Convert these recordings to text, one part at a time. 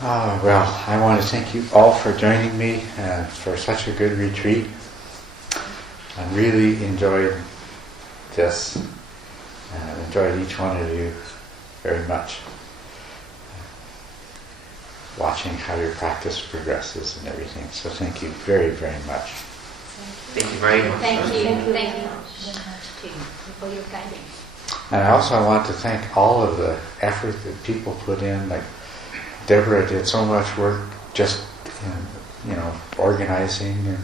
Well, I want to thank you all for joining me for such a good retreat. I really enjoyed this and enjoyed each one of you very much. Watching how your practice progresses and everything. So thank you very, very much. Thank you very much. Thank you. Thank you for your guidance. And I also want to thank all of the effort that people put in. Like Deborah did so much work just in, organizing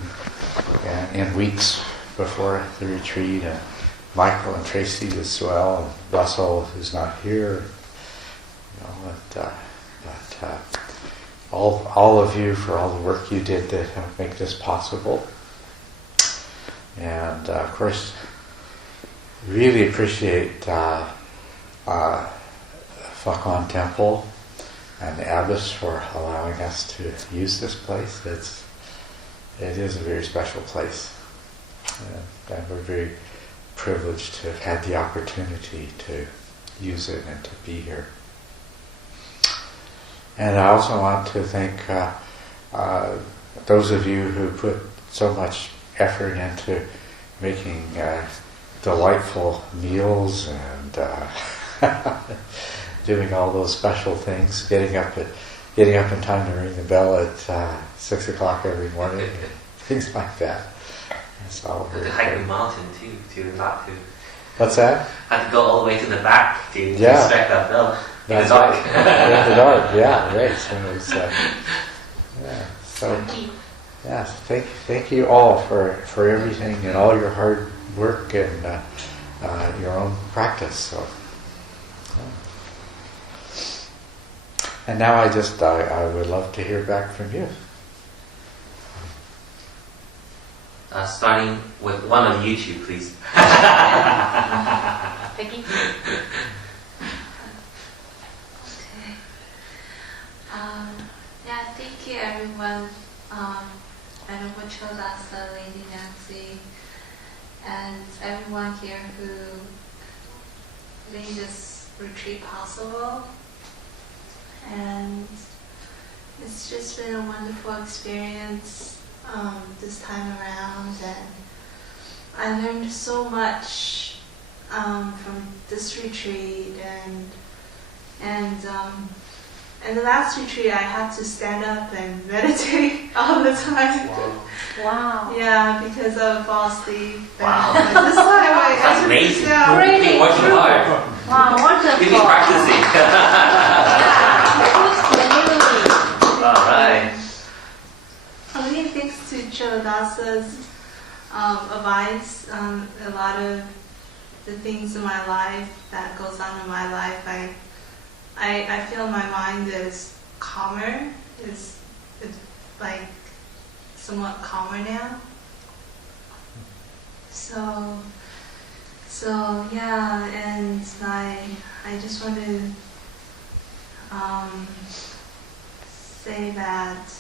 and in weeks before the retreat. And Michael and Tracy as well. And Russell, who's not here. All of you for all the work you did to help make this possible. And of course, really appreciate Fakon Temple and the Abbess for allowing us to use this place. It is a very special place. And we're very privileged to have had the opportunity to use it and to be here. And I also want to thank those of you who put so much effort into making delightful meals and doing all those special things, getting up in time to ring the bell at 6 o'clock every morning, things like that. That's all. Had to hike the mountain too, not to. What's that? Had to go all the way to the back to inspect that bell. In the dark. In the dark, yeah, right. So it was, thank you all for everything and all your hard work and your own practice. So, and now I would love to hear back from you. Starting with one on YouTube, please. Thank you. Thank you everyone. Venerable Culadasa, Lady Nancy, and everyone here who made this retreat possible. And it's just been a wonderful experience this time around, and I learned so much from this retreat, and the last retreat I had to stand up and meditate all the time. Wow. Yeah, because I would fall asleep. Wow. And this time That's amazing. Yeah. You've been working hard. Wow, wonderful. You've been practicing. Alright. I think thanks to Chiladasa's advice, a lot of the things in my life that goes on in my life, I feel my mind is calmer. It's like somewhat calmer now. So yeah, and I just want to say that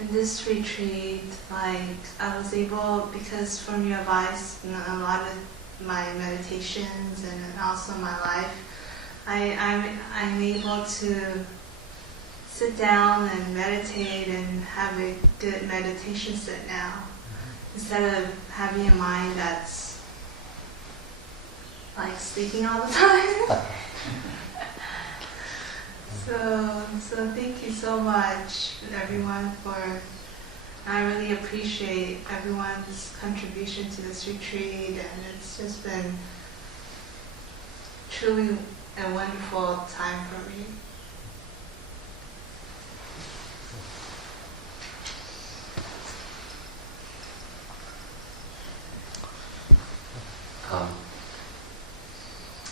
in this retreat, I was able, because from your advice, a lot of my meditations and also my life, I'm able to sit down and meditate and have a good meditation sit now, instead of having a mind that's like sleeping all the time. So thank you so much, everyone, I really appreciate everyone's contribution to this retreat, and it's just been truly a wonderful time for me.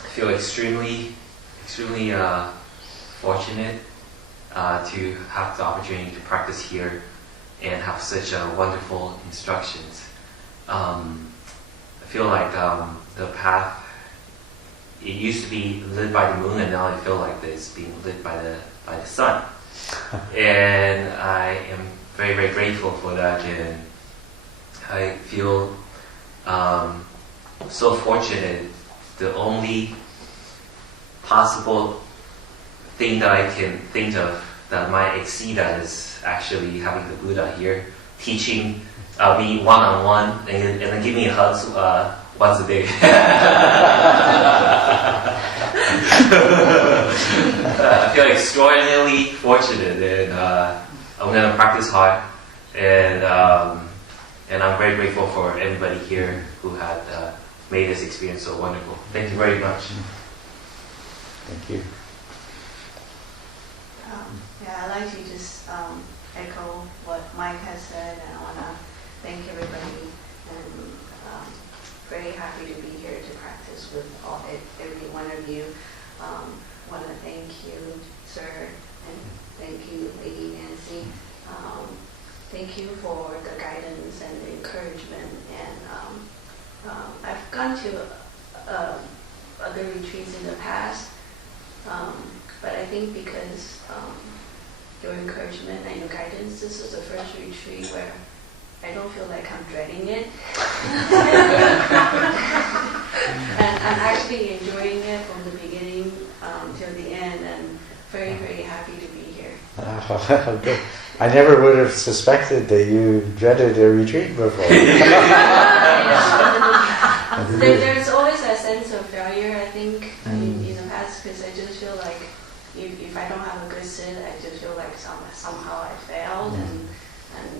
I feel extremely fortunate to have the opportunity to practice here and have such wonderful instructions. I feel like the path, it used to be lit by the moon, and now I feel like it's being lit by the sun. And I am very, very grateful for that, and I feel so fortunate. The only possible thing that I can think of that might exceed that is actually having the Buddha here teaching me one-on-one and then giving me hugs once a day. I feel extraordinarily fortunate, and I'm going to practice hard, and I'm very grateful for everybody here who had made this experience so wonderful. Thank you very much. Thank you. Yeah, I'd like to just echo what Mike has said, and I want to thank everybody, and very happy to be here to practice with every one of you. Want to thank you, sir, and thank you, Lady Nancy. Thank you for the guidance and the encouragement. And I've gone to other retreats in the past, but I think because your encouragement and your guidance, this is the first retreat where I don't feel like I'm dreading it. And I'm actually enjoying it from the beginning till the end, and very, very happy to be here. Okay. I never would have suspected that you dreaded a retreat before. There's always a sense of failure, I think, in the past, because I just feel like if I don't have a good sit, I just feel like somehow I failed, and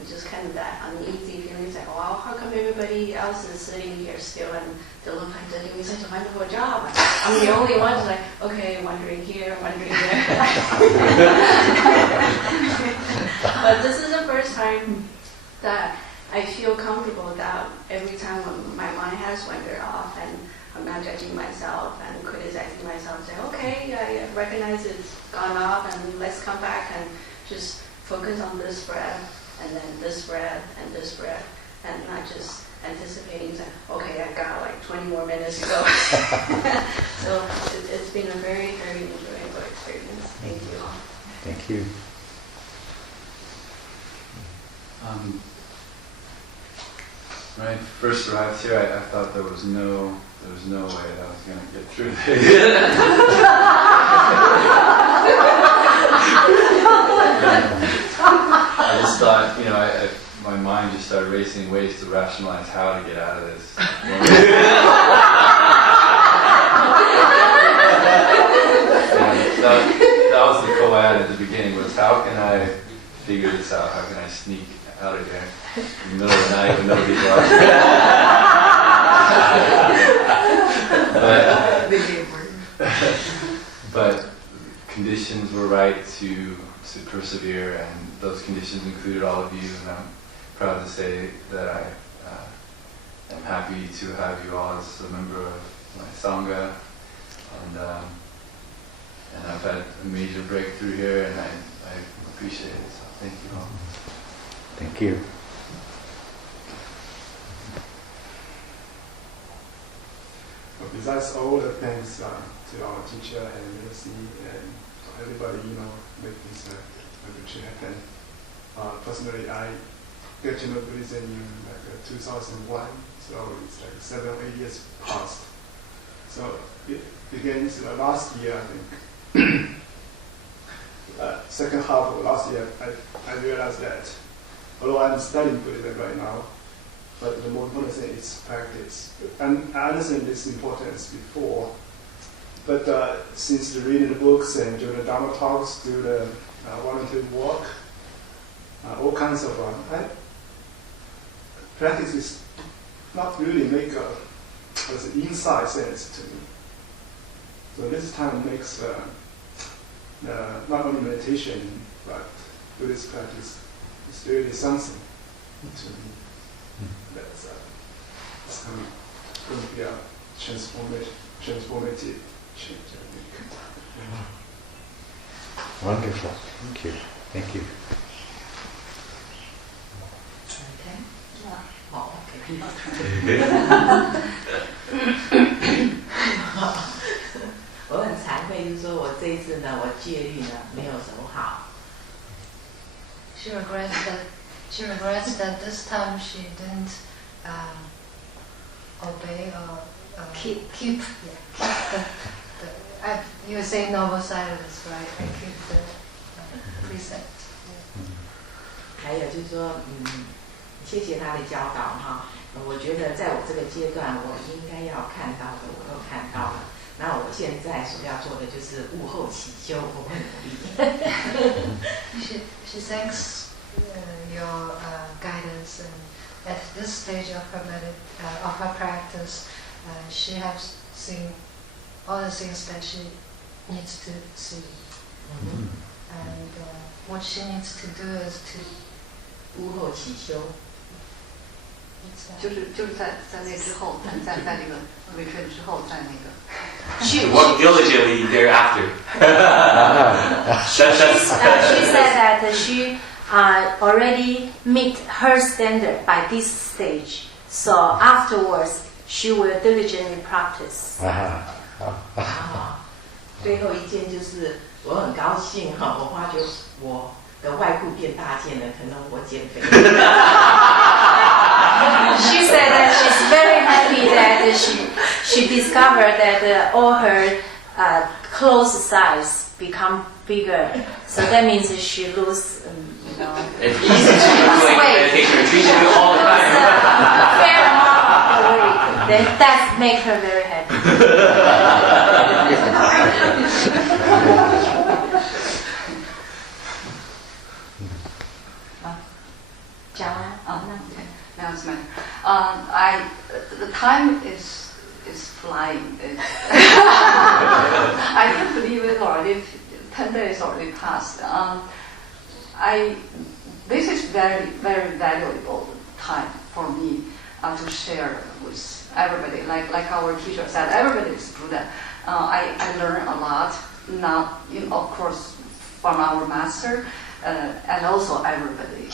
just kind of that uneasy feeling. It's like, wow, how come everybody else is sitting here still and they look like they're doing such a wonderful job? I'm the only one who's like, okay, wandering here, wandering there. But this is the first time that I feel comfortable that every time when my mind has wandered off and I'm not judging myself and criticizing myself, say, okay, I recognize it's gone off, and let's come back and just focus on this breath, and then this breath, and this breath, and not just anticipating, saying, okay, I've got like 20 more minutes to go. So it's been a very, very enjoyable experience. Thank you all. Thank you. When I first arrived here, I thought there was no way that I was going to get through this. I just thought, my mind just started racing ways to rationalize how to get out of this. That was the goal I had at the beginning, was how can I figure this out? How can I sneak out of here in the middle of the night when nobody's watching? But conditions were right to persevere, and those conditions included all of you, and I'm proud to say that I am happy to have you all as a member of my Sangha, and I've had a major breakthrough here, and I appreciate it, so thank you all. Thank you. Well, besides all the thanks to our teacher and Nancy and everybody, make this retreat happen. Personally, I get to know Buddhism in 2001, so it's like 7 or 8 years past. So it begins last year, I think. Second half of last year, I realized that although I'm studying Buddhism right now, but the more important thing is practice. And I understand its importance before, but since reading the books and doing the Dharma talks, do the volunteer work, all kinds of practice is not really make an inside sense to me. So this time makes not only meditation, but Buddhist practice is really something to me. That's it's going to be a transformative change, I think. Wonderful. Thank you. Thank you. She regrets that this time she didn't obey or keep the you were saying noble silence, right? I keep the precept. 还有就是说，谢谢他的教导哈。我觉得在我这个阶段，我应该要看到的我都看到了。那我现在所要做的就是物后起修，我会努力。She thanks your guidance, and at this stage of her practice, she has seen all the things that she needs to see, and what she needs to do is to 物后起修。就是在那之后，在这个 retreat 之后，在那个。Work diligently thereafter. She said that she already meet her standard by this stage. So afterwards, she will diligently practice. 最后一件就是我很高兴哈，我发觉我的外裤变大件了，可能我减肥。She said that she's very happy that she discovered that all her clothes size become bigger. So that means she lose, It's easy to do meditation retreats, you do it all the time. fair amount of the weight. Then that makes her very happy. 讲啊，announcement. The time is flying. I can't believe it already. 10 days already passed. This is very, very valuable time for me to share with everybody. Like our teacher said, everybody is Buddha. I learn a lot now, of course, from our master and also everybody.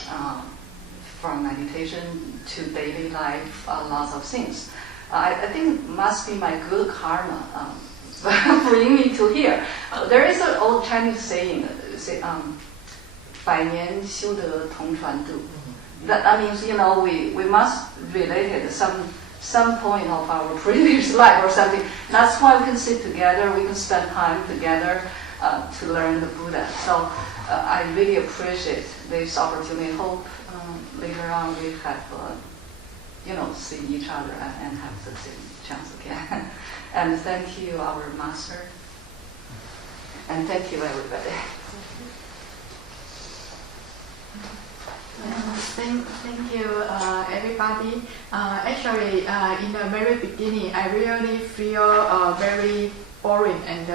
From meditation to daily life, lots of things. I think it must be my good karma bring me to here. There is an old Chinese saying, 百年修得同船渡. That means, we must relate it some point of our previous life or something. That's why we can sit together, we can spend time together to learn the Buddha. So I really appreciate this opportunity. Hope later on we have, see each other and have the same chance again. And thank you, our master. And thank you, everybody. Thank you, everybody. Actually, in the very beginning, I really feel very boring and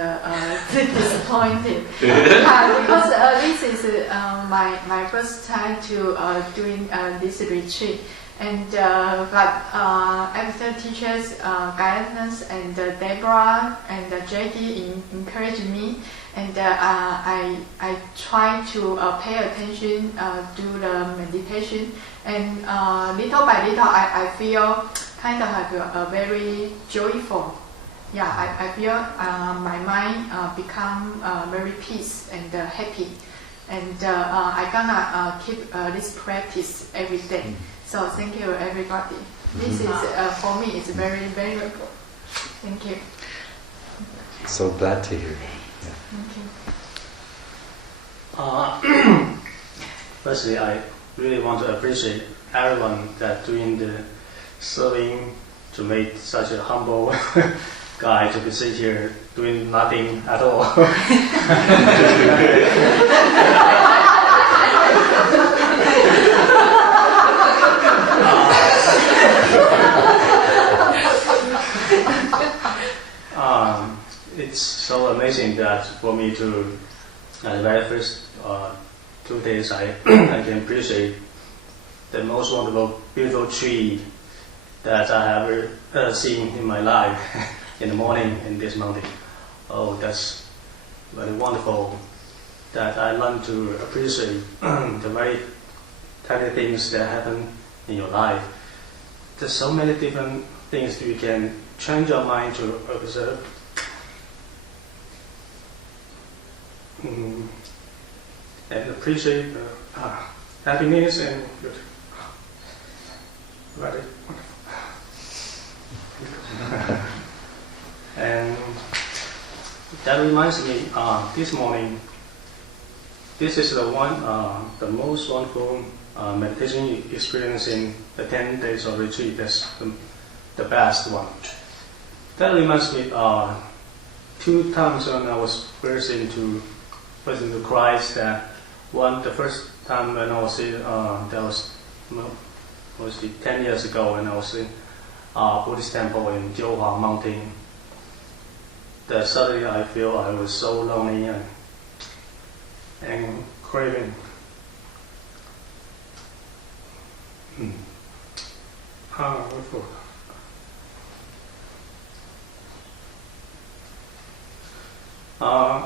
disappointed because this is my first time to doing this retreat. And but after teachers' guidance and Deborah and Jackie encouraged me, and I try to pay attention to the meditation, and little by little I feel kind of like a very joyful. Yeah, I feel my mind become very peace and happy, and I gonna keep this practice every day. So thank you, everybody. This is for me. It's very valuable. Thank you. So glad to hear. Yeah. Thank you. Firstly, I really want to appreciate everyone that doing the serving to make such a humble guy to be sit here doing nothing at all. It's so amazing that for me to, the very first 2 days, I can appreciate the most wonderful, beautiful tree that I have ever seen in my life in the morning in this mountain. Oh, that's very wonderful that I learned to appreciate the very tiny things that happen in your life. There's so many different things that you can change your mind to observe. And appreciate happiness and good. Very wonderful. And that reminds me, this morning this is the most wonderful meditation experience in the 10 days of retreat. That's the best one. That reminds me 2 times when I was first into Christ. The first time when I was in, that was mostly 10 years ago when I was in Buddhist temple in Jiuhua Mountain. That suddenly I feel I was so lonely and craving.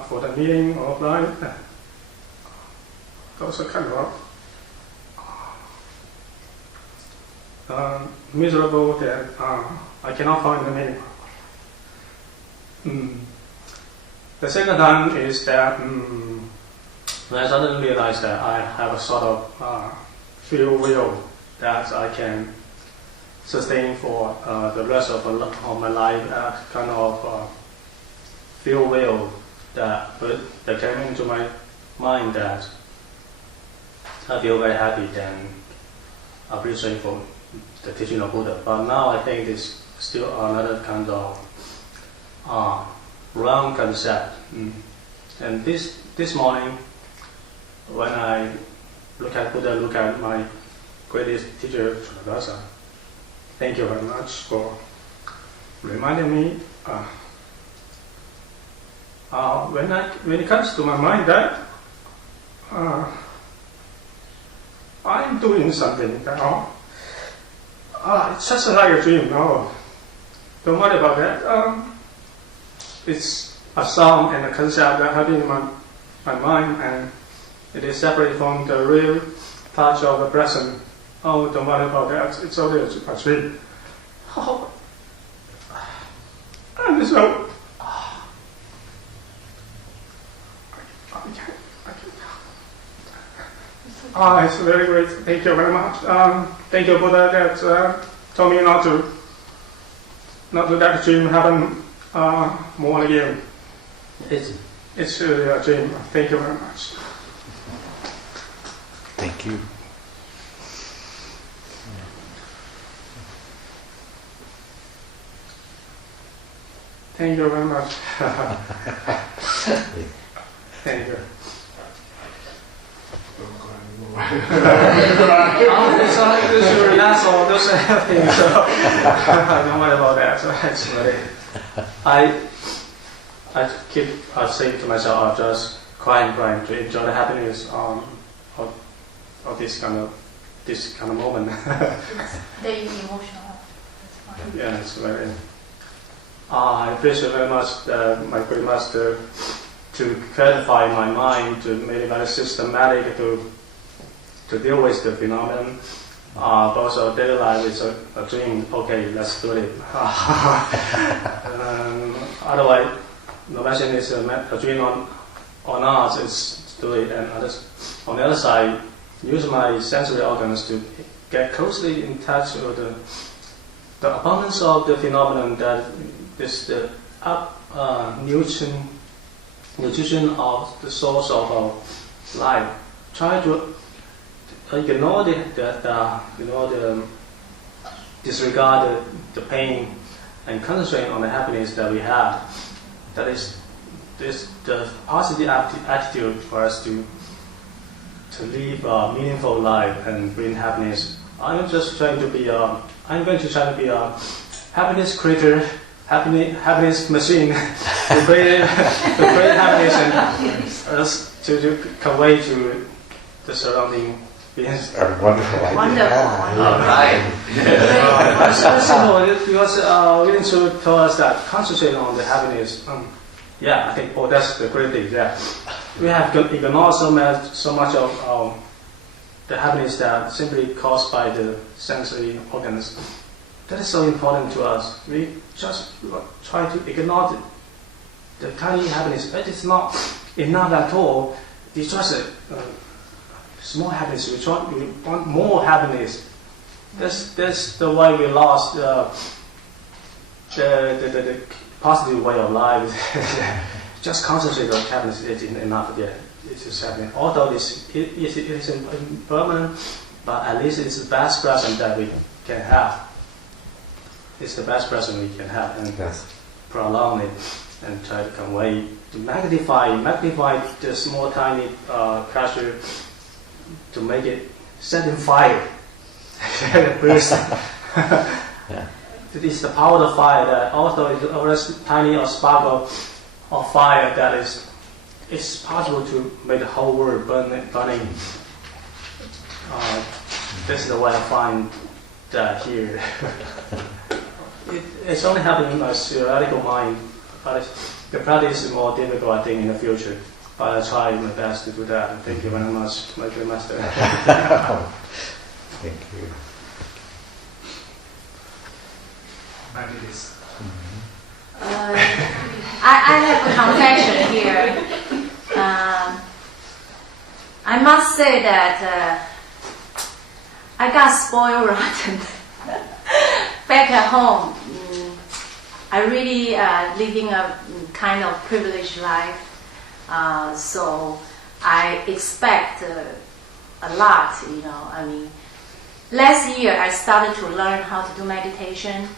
For the meaning of life, those are kind of miserable that I cannot find the meaning. The second time is that when I suddenly realized that I have a sort of free will that I can sustain for the rest of my life, that kind of free will that came into my mind, that I feel very happy and appreciate for the teaching of Buddha. But now I think it's still another kind of wrong concept. And this morning, when I look at Buddha, look at my greatest teacher, Culadasa, thank you very much for reminding me. When it comes to my mind that I'm doing something now, it's just like a dream. No, don't worry about that. It's a sound and a concept that I have in my mind, and it is separate from the real touch of the present. Oh, don't worry about that. It's only a dream. Oh, and so it's very great. Thank you very much. Thank you, Buddha, that told me not to let that dream happen more again. It's really a dream. Thank you very much. Thank you. Thank you very much. Thank you. Just relax on those things. So don't worry about that. So it's really, I keep saying to myself, I'm just crying to enjoy the happiness of this kind of moment. Very emotional. That's fine. Yeah, it's very. I appreciate very much my great master to clarify my mind, to make it very systematic, to deal with the phenomenon. But also daily life is a dream. Okay, let's do it. Otherwise, no matter it's a dream or not, it's do it. And on the other side, use my sensory organs to get closely in touch with the abundance of the phenomenon that is the nutrition of the source of our life. Try to ignore disregard the pain and concentrate on the happiness that we have. That is the positive attitude for us to live a meaningful life and bring happiness. I'm going to try to be a happiness creator, happiness machine to create happiness and us to convey to the surrounding beings. Wonderful idea. All right. Because William Chu told us that concentrate on the happiness. I think that's the great thing. Yeah, we have ignored so much of the happiness that simply caused by the sensory organs. That is so important to us. We just try to ignore the tiny happiness. It is not enough at all. It's just a small happiness. We want more happiness. That's the way we lost the positive way of life. Just concentrate on happiness is enough. Yeah, it is happening. Although it is impermanent, but at least it's the best present that we can have. It's the best present we can have, and prolong it and try to convey, to magnify the small tiny pressure to make it set in fire. Burst. It is the power of fire that also is always tiny or sparkle of fire that it's possible to make the whole world burning. This is the way I find that here. It's only happening in my theoretical mind, but the practice is more difficult, I think, in the future. But I try my best to do that. And thank you very much, my good master. Thank you. I have a confession here. I must say that I got spoiled rotten. Back at home, I really living a kind of privileged life. So I expect a lot, I mean, last year I started to learn how to do meditation,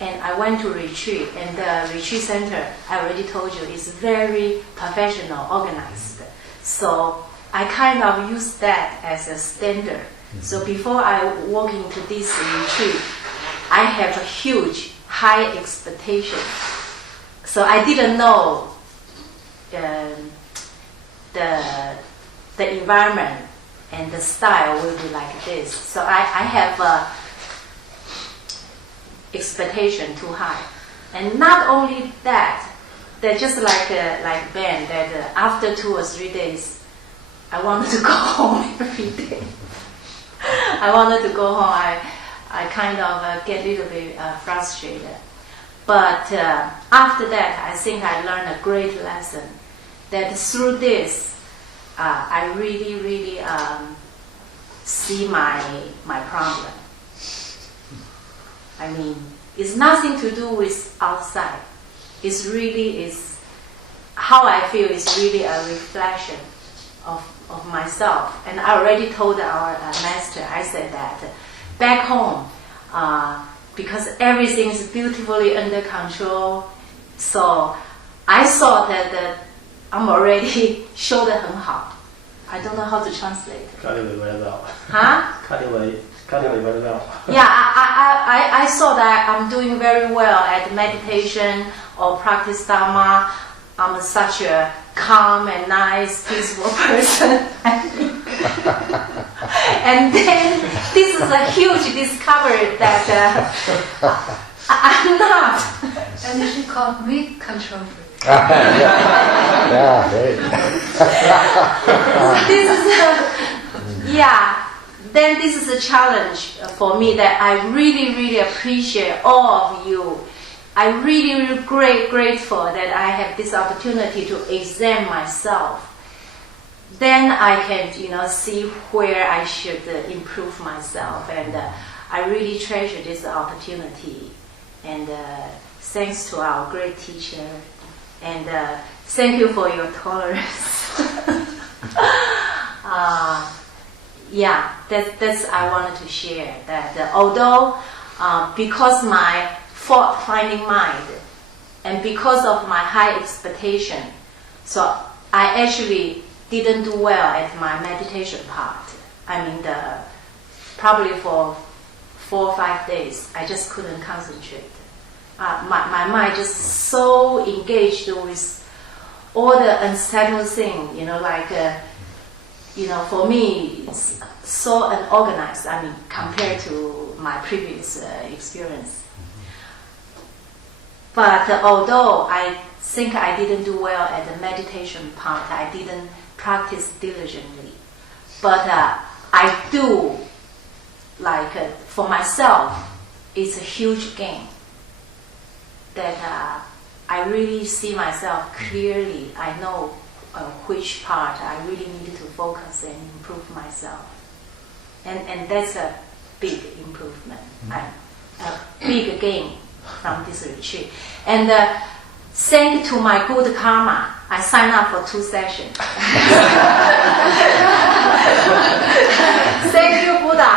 and I went to retreat, and the retreat center, I already told you, is very professional, organized. So I kind of use that as a standard. So before I walk into this retreat, I have a huge, high expectation. So I didn't know the environment and the style will be like this. So I have a expectation too high. And not only that just like Ben, that after 2 or 3 days, I wanted to go home every day. I wanted to go home. I kind of get a little bit frustrated. But after that, I think I learned a great lesson. That through this, I really see my problem. I mean, it's nothing to do with outside. It's how I feel is really a reflection of myself. And I already told our master, I said that back home, because everything is beautifully under control, so I thought that I'm already 修得很好. I don't know how to translate. Cut it very well. Huh? Cut it very well. Yeah, I saw that I'm doing very well at meditation or practice Dharma. I'm such a calm and nice, peaceful person. And then this is a huge discovery that I'm not. And she called me control freak. Yeah, great. Then this is a challenge for me that I really appreciate all of you. I'm really grateful that I have this opportunity to examine myself. Then I can, see where I should improve myself, and I really treasure this opportunity. And thanks to our great teacher, and thank you for your tolerance. That's I wanted to share. That although because my fault-finding mind, and because of my high expectation, so I actually didn't do well at my meditation part. I mean, probably for 4 or 5 days, I just couldn't concentrate. My mind just so engaged with all the unsettled thing, for me, it's so unorganized, compared to my previous experience. But although I think I didn't do well at the meditation part, I didn't practice diligently. But I do, for myself, it's a huge gain. That I really see myself clearly. I know which part I really need to focus and improve myself. And that's a big improvement, a big gain from this retreat. And thanks to my good karma, I signed up for 2 sessions. Thank you, Buddha.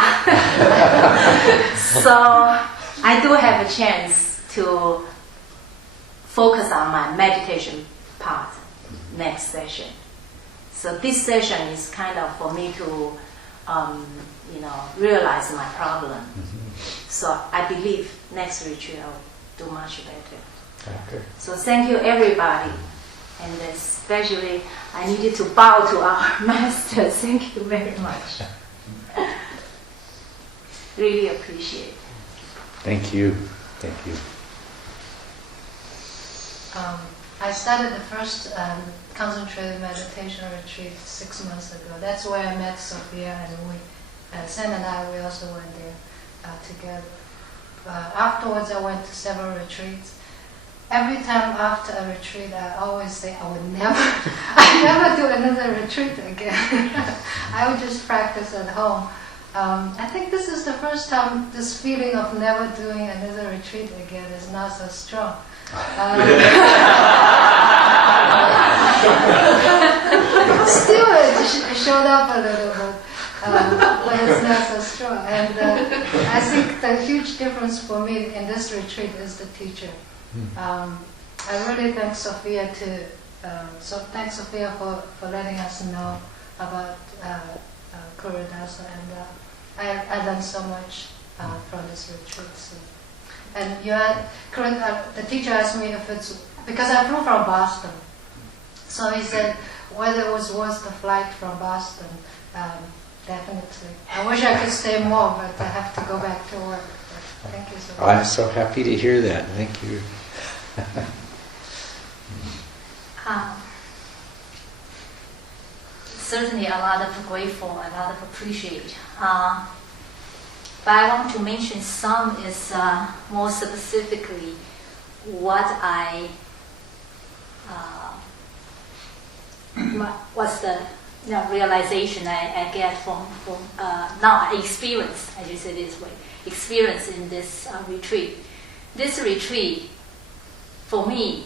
So I do have a chance to focus on my meditation part next session. So this session is kind of for me to, realize my problem. So I believe next retreat I'll do much better. Okay. So thank you everybody, and especially I needed to bow to our master. Thank you very much. Really appreciate it. Thank you. Thank you. I started the first concentrated meditation retreat 6 months ago. That's where I met Sophia, and Sam and I, we also went there together. Afterwards, I went to several retreats. Every time after a retreat, I always say I would never do another retreat again. I would just practice at home. I think this is the first time this feeling of never doing another retreat again is not so strong. Still, it showed up a little bit, but it's not so strong. And I think the huge difference for me in this retreat is the teacher. I really thank Sophia thanks Sophia for letting us know about Culadasa, and I learned so much from this retreat. So. And the teacher asked me if it's because I flew from Boston, so he said whether it was worth the flight from Boston. Definitely. I wish I could stay more, but I have to go back to work. But thank you so much. I'm so happy to hear that. Thank you. Certainly a lot of grateful, a lot of appreciate. But I want to mention some is more specifically what what's the realization I get from now I experience, I just say this way, experience in this retreat. This retreat, for me,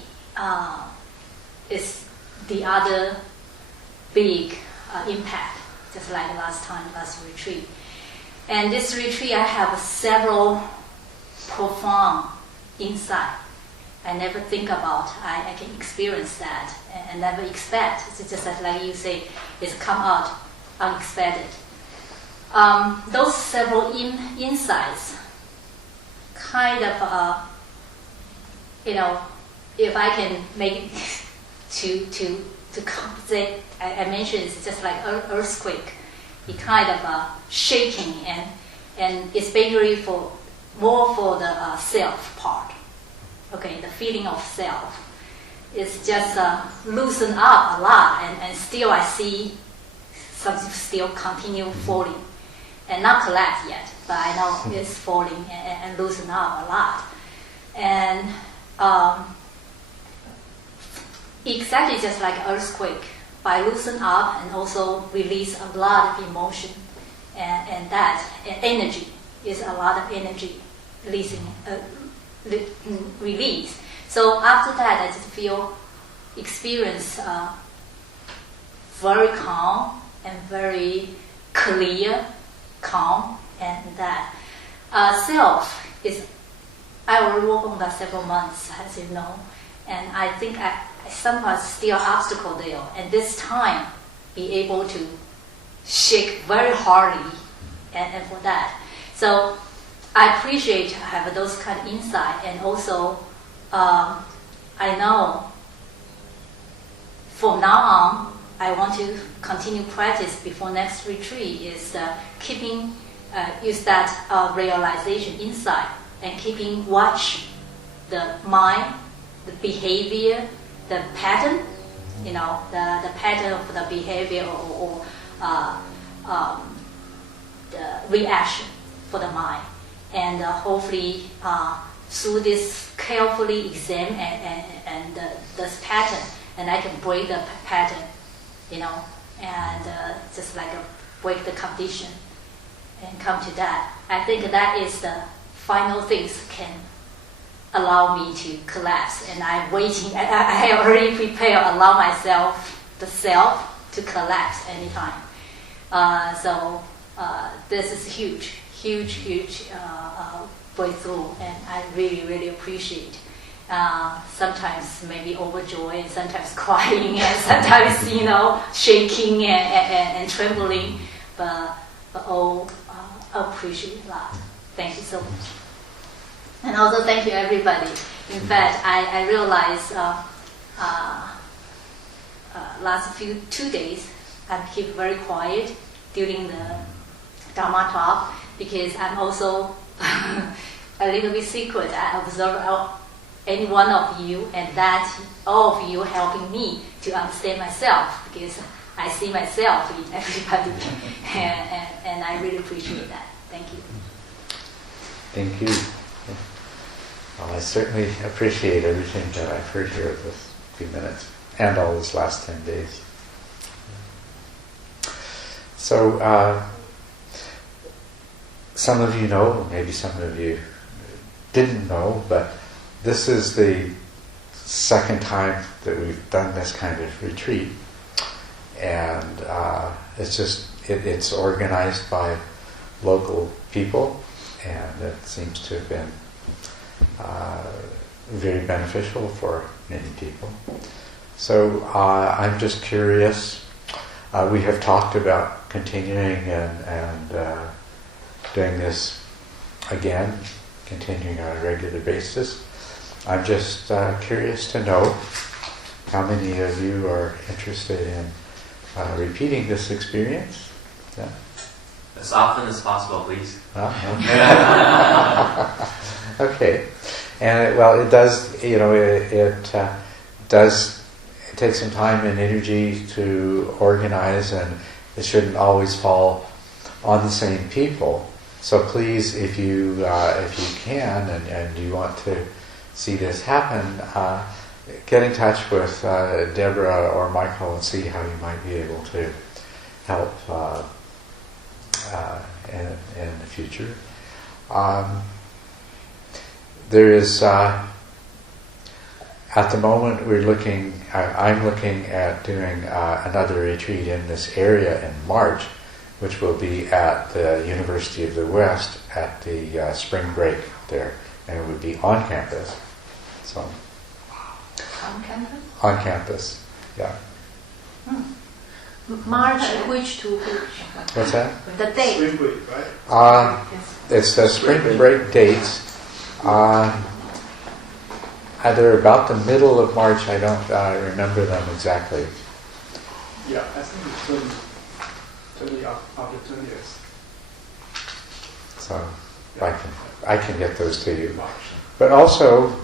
is the other big impact, just like last retreat. And this retreat, I have several profound insight. I never think about, I can experience that and never expect. It's just like you say, it's come out unexpected. Those several insights kind of, if I can make to compensate, I mentioned it's just like earthquake. It kind of shaking and especially more for the self part. Okay, the feeling of self. It's just loosen up a lot, and still I see something still continue falling, and not collapse yet, but I know it's falling and loosen up a lot, and exactly just like earthquake. By loosen up and also release a lot of emotion, and that energy is a lot of energy release. So after that, I just experience very calm and very clear, calm, and that self is. I already worked on that several months, as you know, and I think I somehow still obstacle there, and this time be able to shake very hardly, and for that. So I appreciate to have those kind of insight, and also I know from now on I want to continue practice before next retreat is keeping use that realization insight and keeping watch the mind, the behavior, the pattern, the pattern of the behavior or the reaction for the mind, and hopefully through this carefully exam and this pattern, and I can break the pattern, and just like break the condition and come to that. I think that is the final things can allow me to collapse, and I'm waiting. I already prepared, allow myself the self to collapse anytime. So this is huge breakthrough, and I really appreciate. Sometimes maybe overjoyed, and sometimes crying, and sometimes shaking and trembling, but all appreciate a lot. Thank you so much, and also thank you everybody. In fact, I realized last 2 days I keep very quiet during the Dharma talk because I'm also a little bit secret. I observe any one of you, and that all of you helping me to understand myself, because I see myself in everybody, and I really appreciate that. Thank you. Thank you. Well, I certainly appreciate everything that I've heard here this few minutes, and all these last 10 days. So, some of you know, maybe some of you didn't know, but this is the second time that we've done this kind of retreat, and it's organized by local people, and it seems to have been very beneficial for many people. So I'm just curious. We have talked about continuing and doing this again, continuing on a regular basis. I'm just curious to know how many of you are interested in repeating this experience. Yeah. As often as possible, please. Okay. And it does. It does take some time and energy to organize, and it shouldn't always fall on the same people. So please, if you can and you want to see this happen, get in touch with Deborah or Michael and see how you might be able to help in the future. There is, at the moment, I'm looking at doing another retreat in this area in March, which will be at the University of the West at the spring break there, and it would be on campus. So, On campus? On campus, yeah. March, which to which? What's that? The date. Spring break, right? It's the spring break dates. They're about the middle of March. I don't remember them exactly. Yeah, I think it's 20 after 20th. So I can get those to you. But also,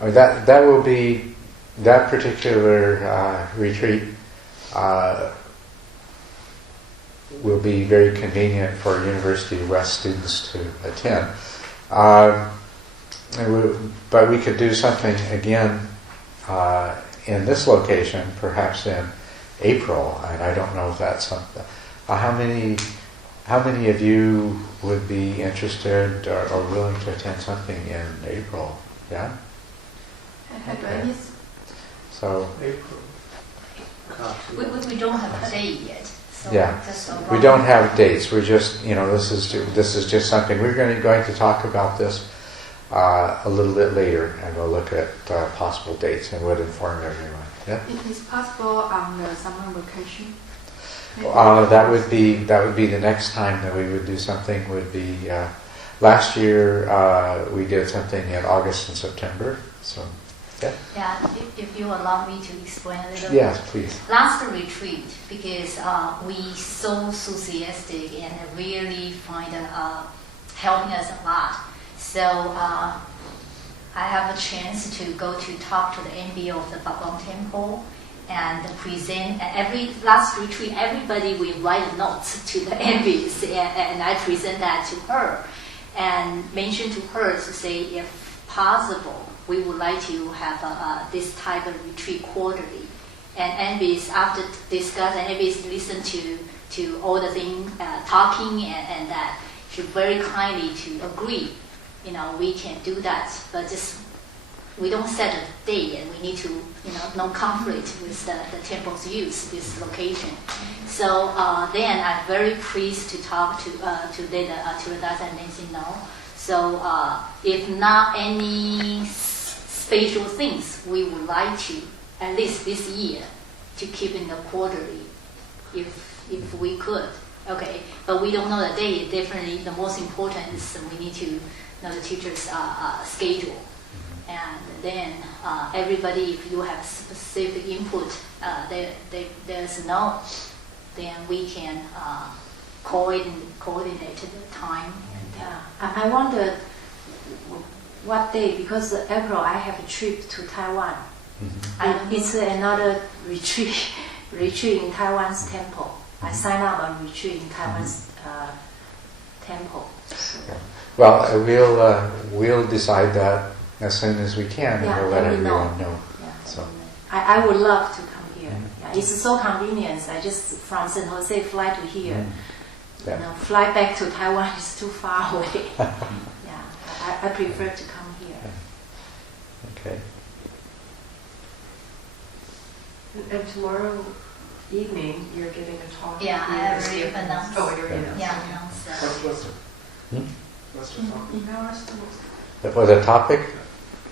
that will be that particular retreat will be very convenient for University of West students to attend. But we could do something again in this location, perhaps in April, and I don't know if that's something. How many of you would be interested or willing to attend something in April? Yeah. Okay. So April. We don't have a date yet. So yeah, we don't have dates. We're just this is just something we're going to talk about this a little bit later, and we'll look at possible dates and would inform everyone. Yeah. It is possible on the summer vacation. That would be the next time that we would do something. Would be last year we did something in August and September. So yeah. Yeah, if you allow me to explain a little. Yes, bit. please. Last retreat, because we so enthusiastic and really find helping us a lot. So I have a chance to go to talk to the MBO of the Bagong Temple and present. Every last retreat, everybody will write notes to the MBs, and I present that to her and mention to her to say, if possible, we would like to have this type of retreat quarterly. And MBs, after discuss, and MBs listen to all the things, talking and that, she very kindly to agree. we can do that, but just we don't set a day, and we need to, no conflict with the temple's use, this location. So then I'm very pleased to talk to Culadasa and Nancy now. So if not any special things, we would like to, at least this year, to keep in the quarterly, if we could. Okay, but we don't know the day. Definitely, the most important is we need to know the teacher's schedule. And then everybody, if you have specific input, there's no, then we can coordinate the time. I wonder what day, because April I have a trip to Taiwan. And it's another retreat in Taiwan's temple. I sign up a retreat in Taiwan's temple. So. Well, we'll decide that as soon as we can, and we'll let everyone know. Yeah. So. I would love to come here. Yeah, it's so convenient. I just from San Jose fly to here. Yeah. Fly back to Taiwan is too far away. Yeah, I prefer to come here. Okay. And tomorrow evening, you're giving a talk. Yeah, I already announced. Oh, you're announced. Yeah, announced. What's the topic? For the topic,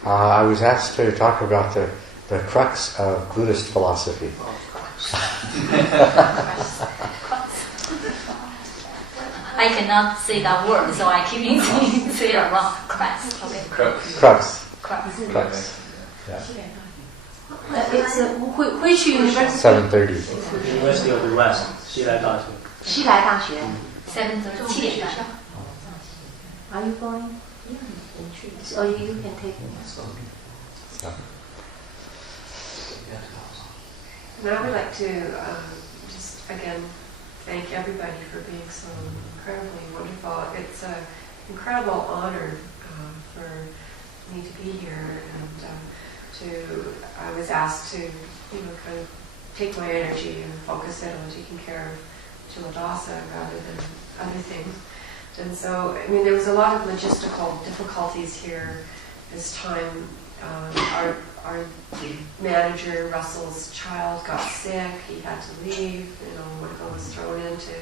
I was asked to talk about the crux of Buddhist philosophy. I cannot say that word, so I keep saying it wrong. Crux. Okay. Crux. Crux. Yeah. It's which university? 7:30. University of the West, 西来大学。西来大学。 7:30. 7点半. Are you going? So you can take me. And I would like to just again thank everybody for being so incredibly wonderful. It's an incredible honor for me to be here, and I was asked to kind of take my energy and focus it on taking care of Culadasa rather than other things. And so, I mean, there was a lot of logistical difficulties here this time. Our manager, Russell's child, got sick. He had to leave. One of them was thrown into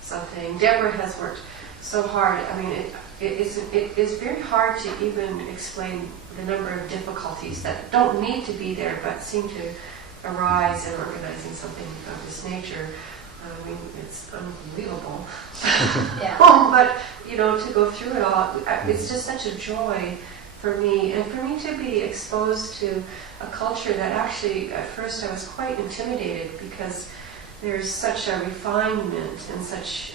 something. Deborah has worked so hard. I mean, it is very hard to even explain the number of difficulties that don't need to be there, but seem to arise in organizing something of this nature. I mean, it's unbelievable. Yeah. But, to go through it all, it's just such a joy for me, and for me to be exposed to a culture that actually, at first, I was quite intimidated because there's such a refinement and such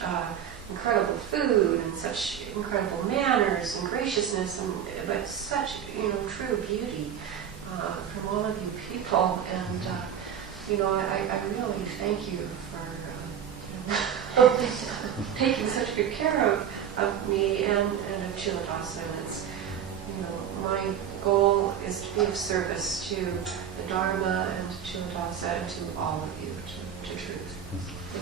incredible food and such incredible manners and graciousness, but such, true beauty from all of you people. And, I really thank you for taking such good care of me and of Culadasa. It's, my goal is to be of service to the Dharma and to Culadasa and to all of you, to truth.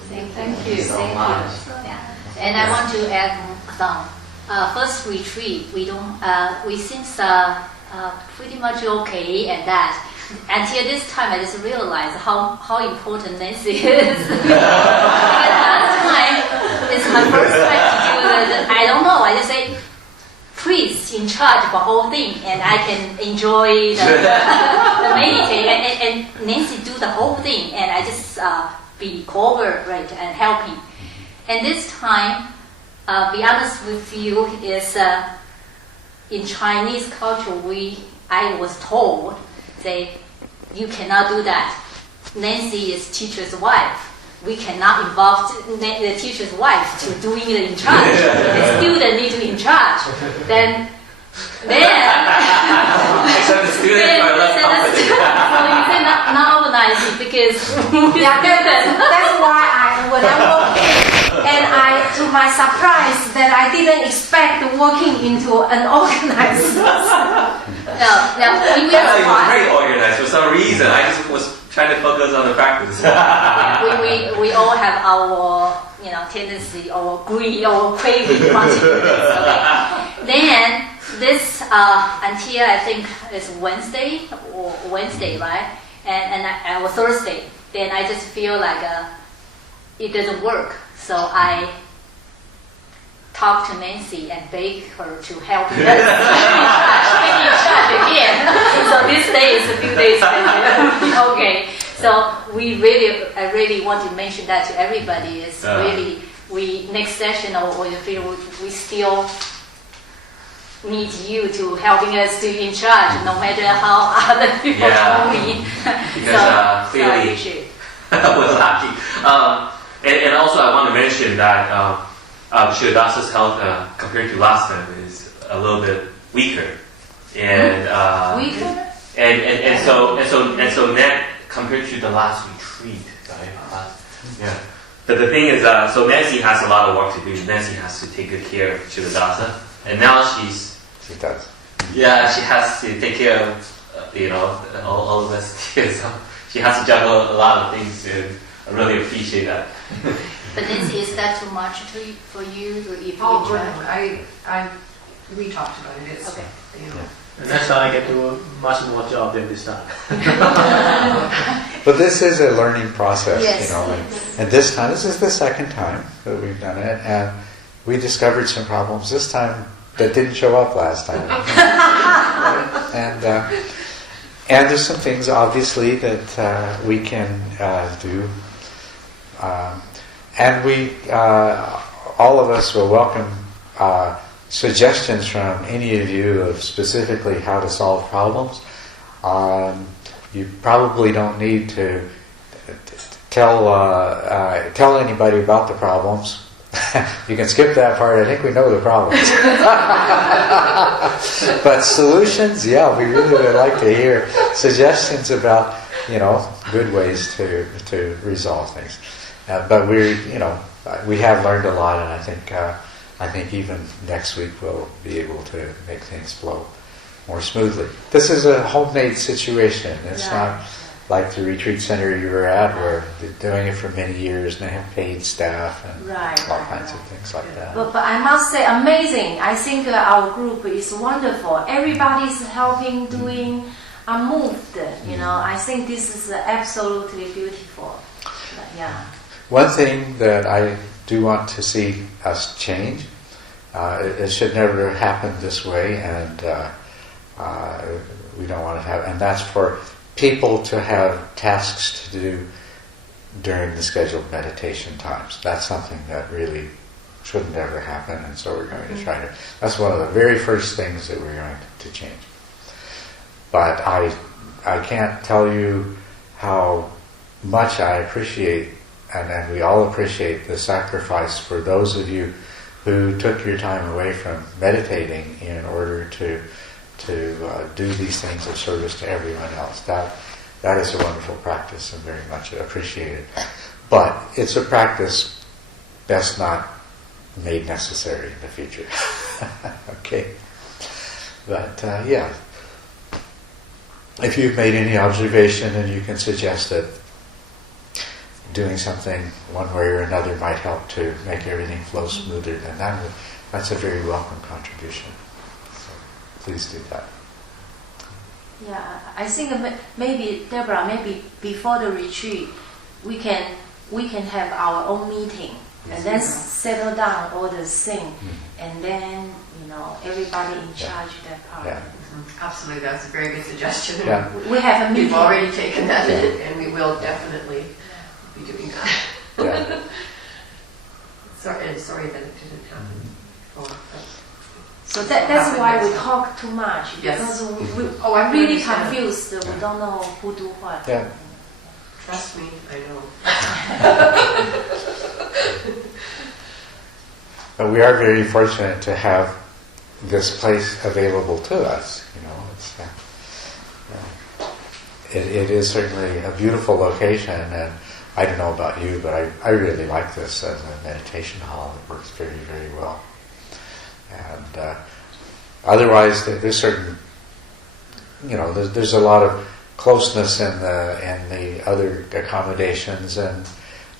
Thank you so much. Yeah. And I want to add some. First retreat, we seems pretty much okay at that. Until this time, I just realized how important Nancy is. Because last time, it's my first time to do that. I don't know. I just say, priest in charge of the whole thing, and I can enjoy the meditation, and Nancy do the whole thing, and I just be cooperate and helping. And this time, be honest with you, is in Chinese culture, I was told, say, you cannot do that. Nancy is teacher's wife. We cannot involve the teacher's wife to doing it in charge. The student need to be in charge. Then so the students are less competent. So you cannot organize it because that's why when I walked in, and to my surprise, that I didn't expect walking into an organized. No, we I thought it was very organized for some reason. I just was trying to focus on the practice. we all have our tendency or greed or craving wanting to do this. Okay. Then this until I think it's Wednesday, right? Or Thursday. Then I just feel like it doesn't work. So I talked to Nancy and begged her to help us get in charge again. So this day is a few days later. Okay. So I really want to mention that to everybody. Is really next session or the field we still need you to helping us to in charge, no matter how other people told me. Because clearly we're lucky. And also I want to mention that Culadasa's health compared to last time is a little bit weaker, and weaker. And so net compared to the last retreat, right? Yeah. But the thing is, so Nancy has a lot of work to do. Nancy has to take good care of Culadasa, and now she does. Yeah, she has to take care of all of us too. So she has to juggle a lot of things, and I really appreciate that. But Nancy, is that too much for you? We talked about it. It's, okay. And next time I get to do a much more job than this time. But this is a learning process, yes. And this time, this is the second time that we've done it, and we discovered some problems this time that didn't show up last time. And there's some things, obviously, that we can do. And we, all of us will welcome suggestions from any of you of specifically how to solve problems. You probably don't need to tell anybody about the problems. You can skip that part. I think we know the problems. But solutions, yeah, we really would like to hear suggestions about, good ways to resolve things. But we have learned a lot, and I think even next week we'll be able to make things flow more smoothly. This is a homemade situation. It's not like the retreat center you were at, where they're doing it for many years and they have paid staff and all kinds of things like that. But I must say, amazing. I think our group is wonderful. Everybody's helping, doing. I'm moved. I think this is absolutely beautiful. One thing that I do want to see us change, it should never happen this way, and we don't want to have, and that's for people to have tasks to do during the scheduled meditation times. That's something that really shouldn't ever happen, and so we're going to try to, that's one of the very first things that we're going to change. But I can't tell you how much I appreciate, and we all appreciate the sacrifice for those of you who took your time away from meditating in order to do these things of service to everyone else. That is a wonderful practice and very much appreciated. But it's a practice best not made necessary in the future. Okay? But if you've made any observation and you can suggest that doing something one way or another might help to make everything flow smoother, then that's a very welcome contribution. So please do that. Yeah, I think maybe, Deborah, before the retreat, we can have our own meeting and then settle down all the things, and then everybody in charge of that part. Yeah. Absolutely, that's a very good suggestion. Yeah. We have a meeting. We've already taken that, and we will definitely be doing that. Yeah. Sorry that it didn't happen before. So that's why we talk too much, because I'm really confused. We don't know who do what. Yeah. Trust me, I know. But we are very fortunate to have this place available to us. It is certainly a beautiful location, and I don't know about you, but I really like this as a meditation hall. It works very, very well. And otherwise, there's certain, there's a lot of closeness in the other accommodations and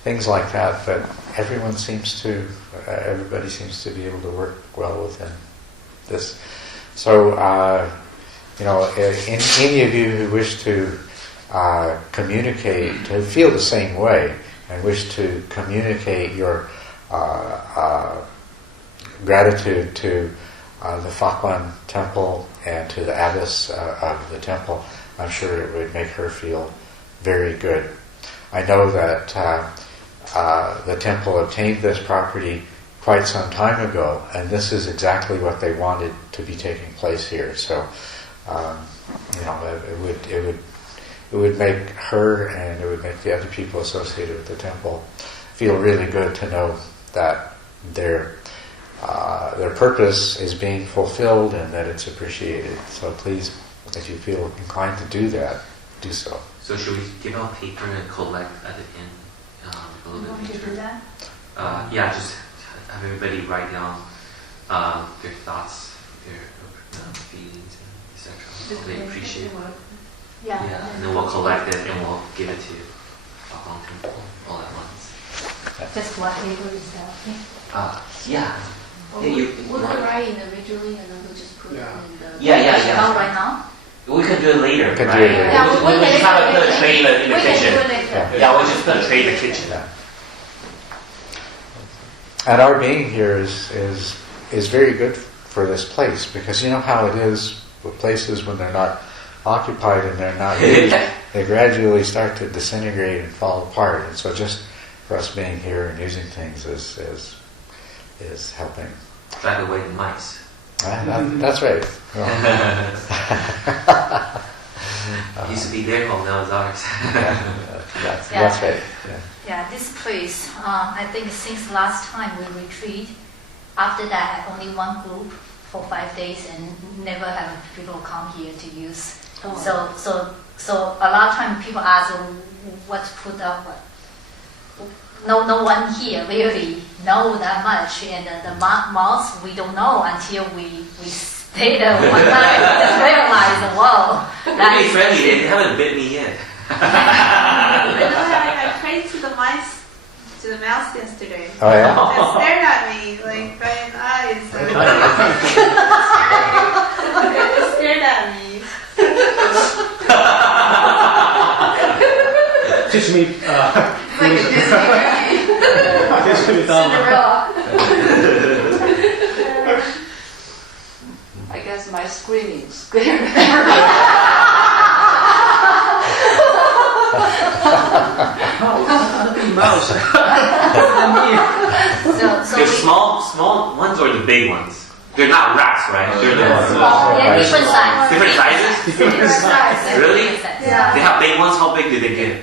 things like that. But everybody seems to be able to work well within this So, in any of you who wish to communicate, to feel the same way, and wish to communicate your gratitude to the Fakwan temple and to the abbess of the temple, I'm sure it would make her feel very good. I know that the temple obtained this property quite some time ago, and this is exactly what they wanted to be taking place here. So, it would make her and it would make the other people associated with the temple feel really good to know that their purpose is being fulfilled and that it's appreciated. So please, if you feel inclined to do that, do so. So should we give out paper and collect at the end a little bit later? Do that? Yeah, just have everybody write down their thoughts, their feelings, etc. They appreciate it. Yeah. Yeah, and then we'll collect it and we'll give it to Fakwan Temple all at once. Just one paper is that okay? Yeah. Or Yeah, would I write individually and then we'll just put it in the... Yeah. Not right now? We can do it later, We can right? do it later. Yeah, we just have to put a tray in the We can kitchen. do it later. Yeah, we'll just put a tray in the kitchen. And our being here is very good for this place, because you know how it is with places when they're not occupied and they're not used, they gradually start to disintegrate and fall apart. And so just for us being here and using things is helping. Drive away the mice. That's right. Used to be their home, now it's ours. That's right. Yeah. Yeah, this place, I think since last time we retreat, after that only one group for 5 days and never have people come here to use. So a lot of time people ask what to put up. No one here really know that much, and the mouse we don't know until we stay there one time and realize, whoa, They're that's pretty friendly, they haven't bit me yet. I prayed to the mouse yesterday. Oh yeah. They stared at me like right in the eyes. They stared at me. Teach me. Teach me I guess my screaming scared her. Mouse. so They're small ones or the big ones? They're not rats, right? They're the small, yeah, different size. different sizes? Different size. Really? Different size. They have big ones, how big do they get?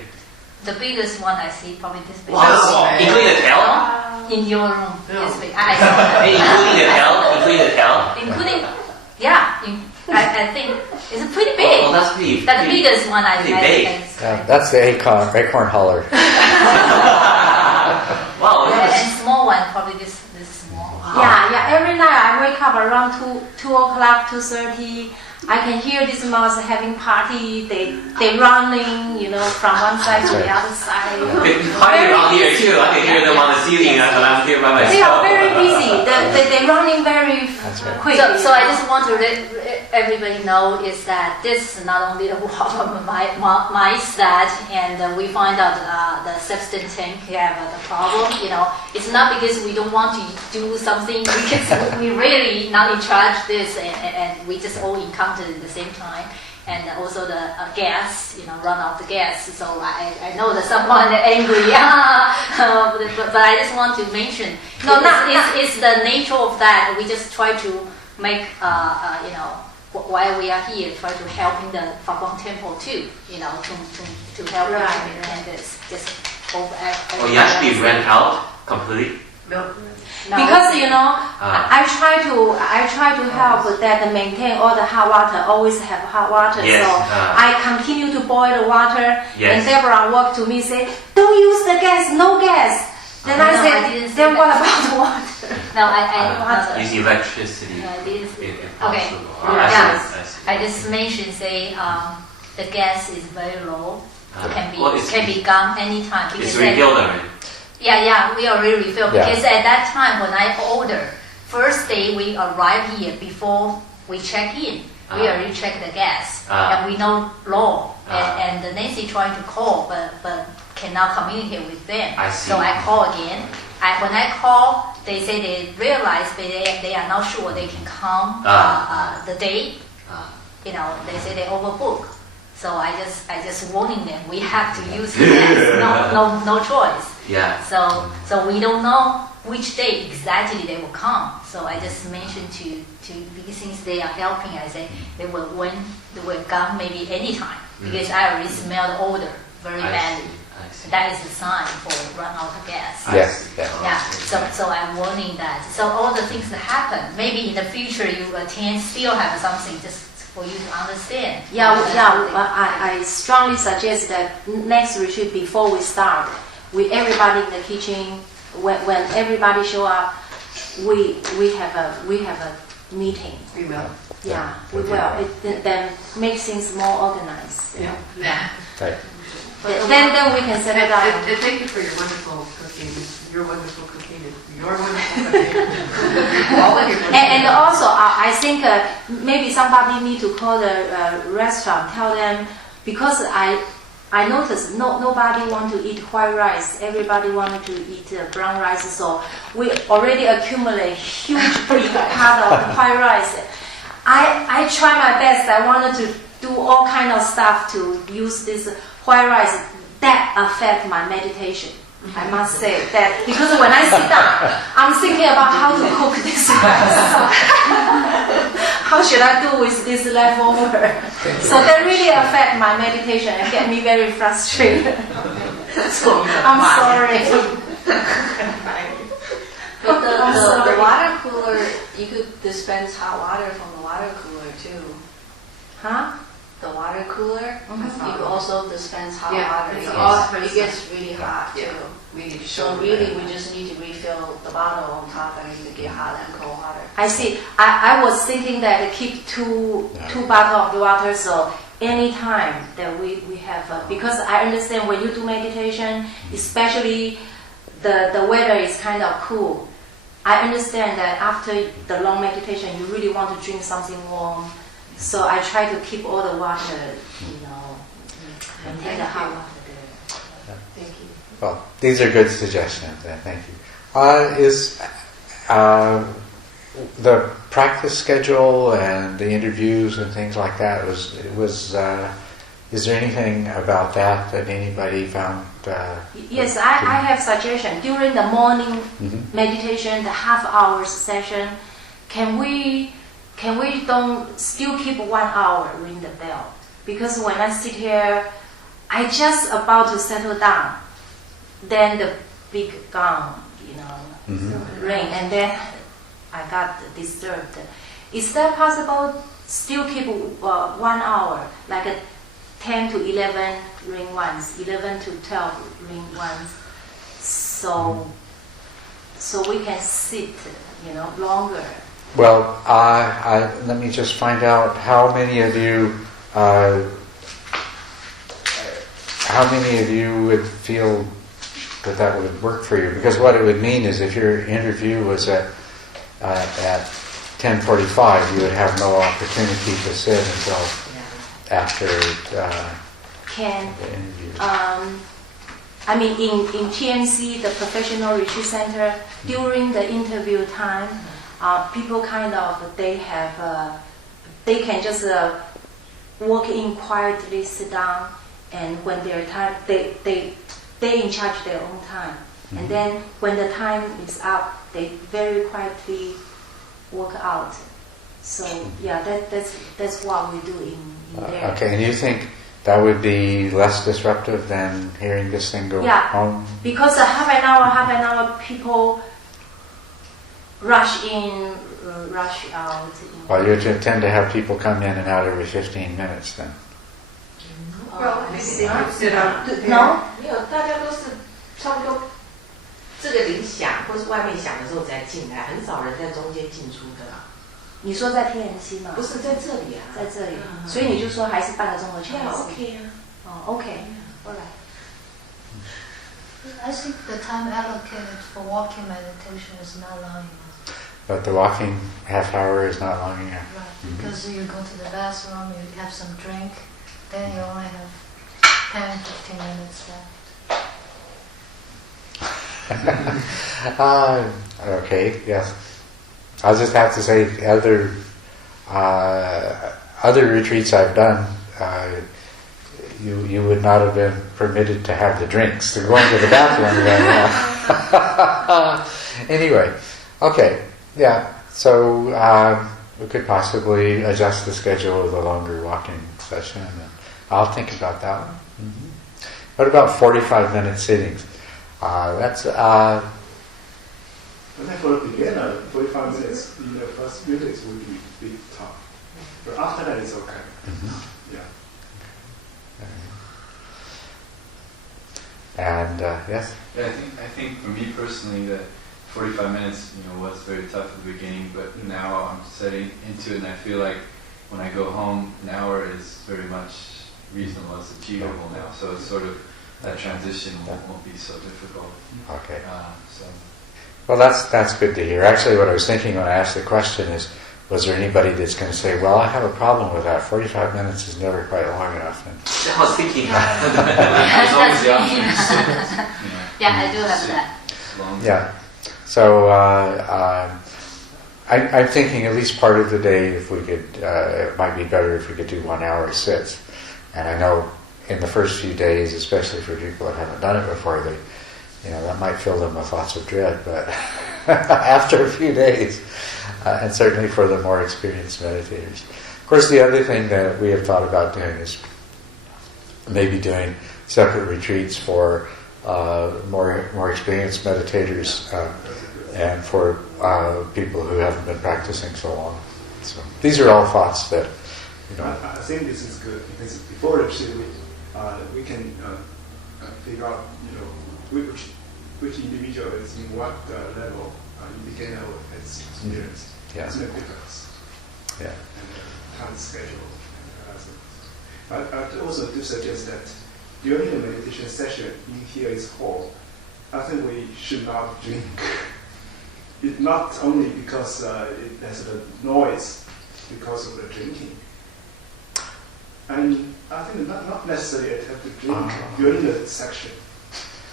The biggest one I see probably this big. Wow, including the tail? In your room, this big. I saw that. Including the tail? Including the tail? Including, yeah. I think it's pretty big. Oh, that's pretty. The biggest one I pretty big. That's the acorn holler. Wow. And small one probably this small. Yeah. Every night I wake up around 2 o'clock, 2:30. I can hear these mouse having party. They running, from one side to the other side. They party around here too. I can hear them on the ceiling when I'm here by myself. They are very busy. They're running very quick. So I just want to let everybody know is that this is not only the problem mice that, and we find out the substance tank have the problem. It's not because we don't want to do something, because we really not in charge of this, and we just all encounter at the same time, and also the gas, run out the gas. So I know that someone angry, but I just want to mention, it's the nature of that. We just try to make, while we are here, try to help in the Fakwan temple too, to help and this just over. Oh, you actually rent out completely? No. Because I try to help that maintain all the hot water, always have hot water. Yes, So I continue to boil the water. Yes. And Deborah walked to me say, "Don't use the gas, no gas." Then I said, "Then what about the water?" No, I use electricity. Okay. if possible. Yeah. see. I just mentioned the gas is very low. It can be gone anytime. It's refilled already. Yeah, we already refilled Yeah. because at that time when I ordered, first day we arrived here before we check in. We already check the gas, Ah. and we know law. Ah. And Nancy trying to call, but cannot communicate with them. I see. So I call again. When I call, they say they realize they are not sure they can come the day. They say they overbook. So I just warning them. We have to use the gas. No choice. Yeah. So we don't know which day exactly they will come. So I just mentioned to because since they are helping, I say they will come maybe anytime because I already smell the odor very badly. I see. That is a sign for run out of gas. Yes. Yeah. So I'm warning that. So all the things that happen, maybe in the future you attend still have something just for you to understand. I strongly suggest that next retreat before we start, with everybody in the kitchen, when everybody show up, we have a meeting. We will. Yeah, we will. It then makes things more organized. Yeah. Right. Then we can settle down. And thank you for your wonderful cooking. Your wonderful cooking and your wonderful cooking. All of your wonderful And also, I think maybe somebody need to call the restaurant, tell them, because I noticed nobody want to eat white rice. Everybody wanted to eat brown rice. So we already accumulate huge big part of white rice. I try my best. I wanted to do all kind of stuff to use this white rice. That affect my meditation. I must say that because when I sit down, I'm thinking about how to cook this rice. How should I do with this leftover? So that really affect my meditation and get me very frustrated. I'm sorry. But the water cooler, you could dispense hot water from the water cooler too. Huh? The water cooler, you could also dispense hot water. It gets really hot too. So really, we just need to refill the bottle on top and you get hot and cold water. I see. I was thinking that keep two bottles of water, so anytime that we have, because I understand when you do meditation, especially the weather is kind of cool. I understand that after the long meditation, you really want to drink something warm. So I try to keep all the water, maintain the hot water there. Thank you. Well, these are good suggestions. Thank you. Is the practice schedule and the interviews and things like that is there anything about that anybody found? Yes, I have suggestion. During the morning meditation, the half-hour session, can we don't still keep 1 hour ring the bell? Because when I sit here, I just about to settle down, then the big gong, ring, and then I got disturbed. Is that possible? Still keep 1 hour, like a 10 to 11 ring once, 11 to 12 ring once, so we can sit, longer. Well, let me just find out how many of you would feel that would work for you. Because what it would mean is if your interview was at 10:45, you would have no opportunity to sit until after the interview. In TNC, the Professional Retreat Center, during the interview time, people they can just walk in quietly, sit down, and when their time, they in charge their own time. And then when the time is up, they very quietly walk out. So that's what we do in there. Okay, and you think that would be less disruptive than hearing this thing go home? Because half an hour, people rush in, rush out. Well, you tend to have people come in and out every 15 minutes then. Well, maybe they could sit up. No? 没有，大家都是差不多这个铃响或是外面响的时候才进来，很少人在中间进出的啦。你说在 TNC 吗？不是在这里啊，在这里，所以你就说还是半个钟头前。OK 啊。OK，后来。I think the time allocated for walking meditation is not long enough. But the walking half hour is not long enough. Right. Because you go to the bathroom, you have some drink, then you only have 10, 15 minutes left. Okay, yes. I'll just have to say other retreats I've done, you would not have been permitted to have the drinks. They're going to the bathroom. Anyway, okay, yeah. So we could possibly adjust the schedule with a longer walking session. And I'll think about that one. Mm-hmm. What about 45-minute sittings? That's. I think for the beginner, 45 minutes in the first minutes would be a bit tough. But after that, it's okay. Mm-hmm. Yeah. And yes. Yeah, I think for me personally, that 45 minutes, was very tough at the beginning. But now I'm setting into it, and I feel like when I go home, an hour is very much reasonable. It's achievable now. So it's sort of that transition won't be so difficult. Okay. So. Well, that's good to hear. Actually, what I was thinking when I asked the question is, was there anybody that's going to say, well, I have a problem with that. 45 minutes is never quite long enough. And I was thinking that. There's always the option to sit, Yeah, I do have that. long. yeah. So I'm thinking at least part of the day, if we could, it might be better if we could do 1 hour sits. And I know in the first few days, especially for people that haven't done it before, that might fill them with lots of dread. But after a few days, and certainly for the more experienced meditators. Of course, the other thing that we have thought about doing is maybe doing separate retreats for more experienced meditators and for people who haven't been practicing so long. So these are all thoughts that I think this is good because before the retreat, we can figure out which individual is in what level in beginner has experienced. Yeah. It's no difference. Yeah. And time schedule. But I also do suggest that during the meditation session in here is hall, I think we should not drink. It not only because it has the noise because of the drinking. And I think not necessarily have to drink during the section.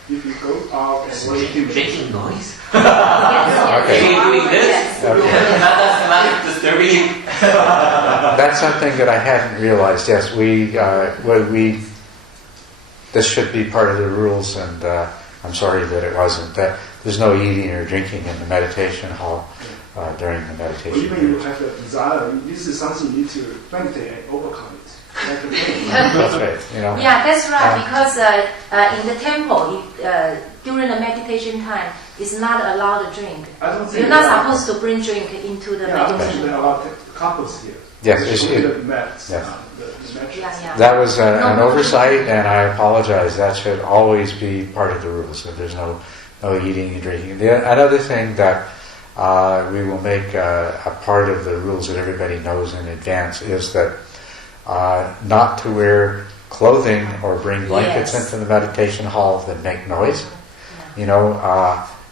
If you go out and Making noise? Okay. Doing this? Okay. Not disturbing. That's something that I hadn't realized. Yes, this should be part of the rules, and I'm sorry that it wasn't. That there's no eating or drinking in the meditation hall during the meditation. Or even you have a desire, this is something you need to meditate and overcome it. That's right. Yeah, that's right. Because in the temple, during the meditation time, it's not allowed to drink. I don't think You're not supposed to bring drink into the I don't think meditation. there are a lot of couples here. Yes, The mats, yes. the mattress. Yeah. That was an oversight, and I apologize. That should always be part of the rules. That there's no eating and drinking. Another thing that we will make a part of the rules that everybody knows in advance is that not to wear clothing or bring blankets into the meditation hall that make noise.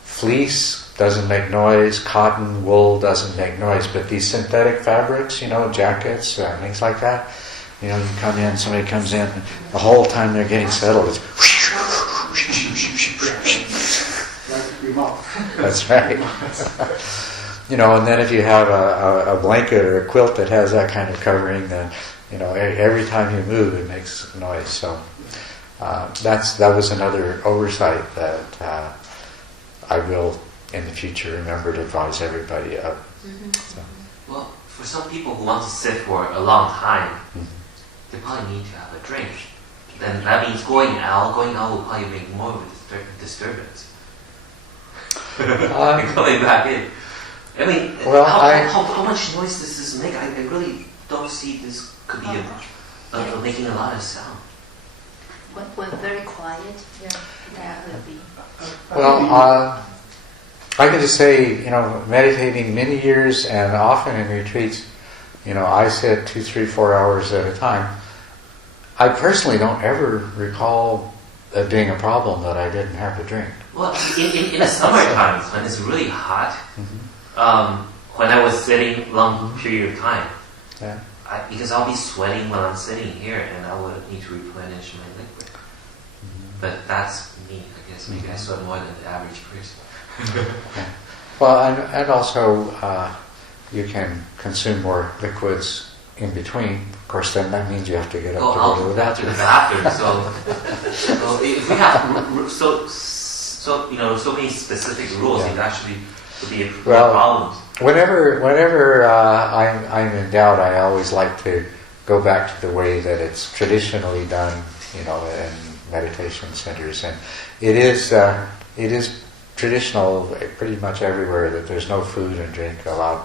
Fleece doesn't make noise, cotton, wool doesn't make noise, but these synthetic fabrics, jackets, things like that, you come in, somebody comes in, the whole time they're getting settled, it's that's right. And then if you have a blanket or a quilt that has that kind of covering, then every time you move, it makes noise. So that was another oversight that I will, in the future, remember to advise everybody of. Mm-hmm. So. Well, for some people who want to sit for a long time, they probably need to have a drink. Then that means going out will probably make more of a disturbance. Coming back in. I mean, how much noise does this make? I really don't see this could be making a lot of sound. When very quiet, that would be. Well, I can just say, meditating many years and often in retreats, I sit 2, 3, 4 hours at a time. I personally don't ever recall it being a problem that I didn't have to drink. Well, in the summer times when it's really hot, when I was sitting long period of time, Yeah. because I'll be sweating when I'm sitting here, and I would need to replenish my liquid. But that's me, I guess. Maybe I sweat more than the average person. Well, and also you can consume more liquids in between. Of course, then that means you have to get up to go to the bathroom. So if we have so many specific rules, it actually would be a problem. Whenever I'm in doubt, I always like to go back to the way that it's traditionally done, in meditation centers, and it is traditional pretty much everywhere that there's no food and drink allowed.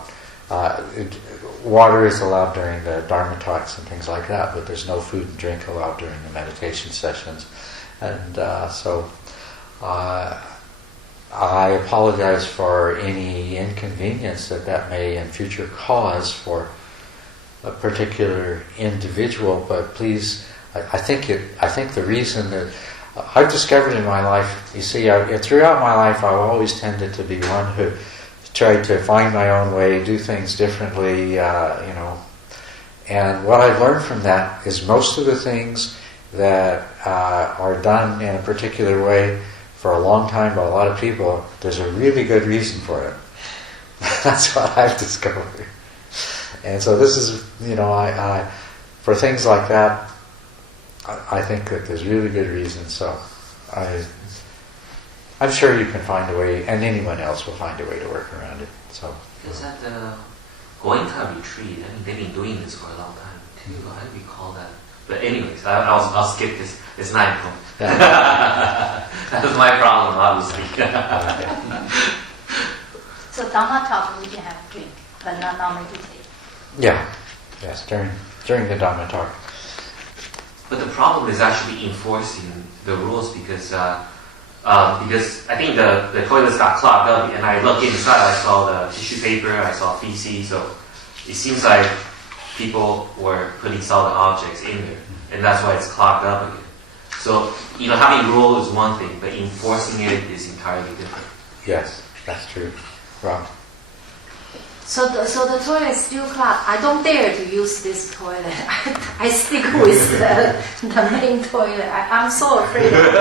Water is allowed during the Dharma talks and things like that, but there's no food and drink allowed during the meditation sessions. And so I apologize for any inconvenience that may in future cause for a particular individual, but please, I think the reason that I've discovered in my life, you see, throughout my life I've always tended to be one who tried to find my own way, do things differently, and what I've learned from that is most of the things that are done in a particular way for a long time by a lot of people, there's a really good reason for it. That's what I've discovered. And so this is, I for things like that, I think that there's really good reasons. So I'm sure you can find a way, and anyone else will find a way to work around it. So. Is that the Goenka retreat? They've been doing this for a long time too. How do we call that? But anyways, I'll skip this. It's 9 point. That was my problem, obviously. So Dharma talk we can have drink, but not meditate. Yeah. Yes, during the Dharma talk. But the problem is actually enforcing the rules because I think the toilets got clogged up, and I looked inside, I saw the tissue paper, I saw feces, so it seems like people were putting solid objects in there, and that's why it's clogged up again. So, having rules is one thing, but enforcing it is entirely different. Yes, that's true. Right. So the toilet is still clogged. I don't dare to use this toilet. I stick with the main toilet. I'm so afraid of this.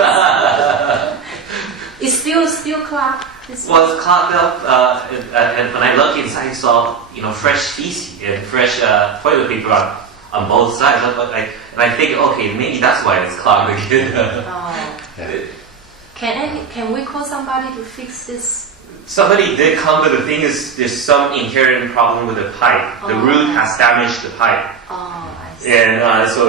It's still clogged. Well, it's clogged up, and when I look inside, I saw fresh feces and fresh toilet paper on both sides. And I think, okay, maybe that's why it's clogged again. Yeah. Can we call somebody to fix this? Somebody did come, but the thing is, there's some inherent problem with the pipe. The root has damaged the pipe. I see. And so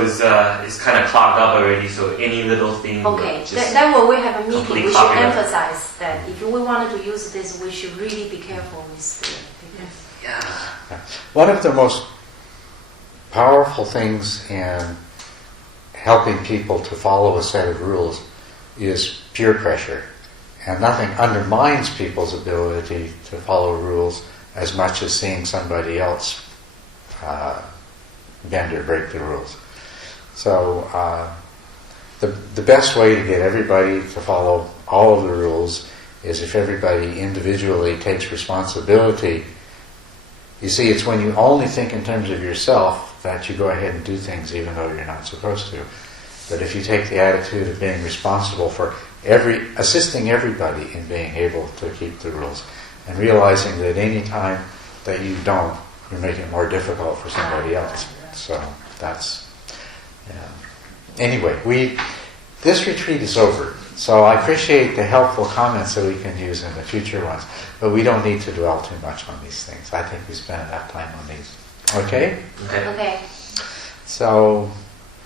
it's kind of clogged up already, so any little thing... Okay, then when we have a meeting, we should emphasize that if we wanted to use this, we should really be careful with it. Yeah. One of the most powerful things in helping people to follow a set of rules is peer pressure. And nothing undermines people's ability to follow rules as much as seeing somebody else bend or break the rules. So the best way to get everybody to follow all of the rules is if everybody individually takes responsibility. You see, it's when you only think in terms of yourself that you go ahead and do things even though you're not supposed to. But if you take the attitude of being responsible for assisting everybody in being able to keep the rules, and realizing that any time that you don't, you make it more difficult for somebody else. So that's, anyway, this retreat is over. So I appreciate the helpful comments that we can use in the future ones, but we don't need to dwell too much on these things. I think we spent enough time on these. Okay? Okay. So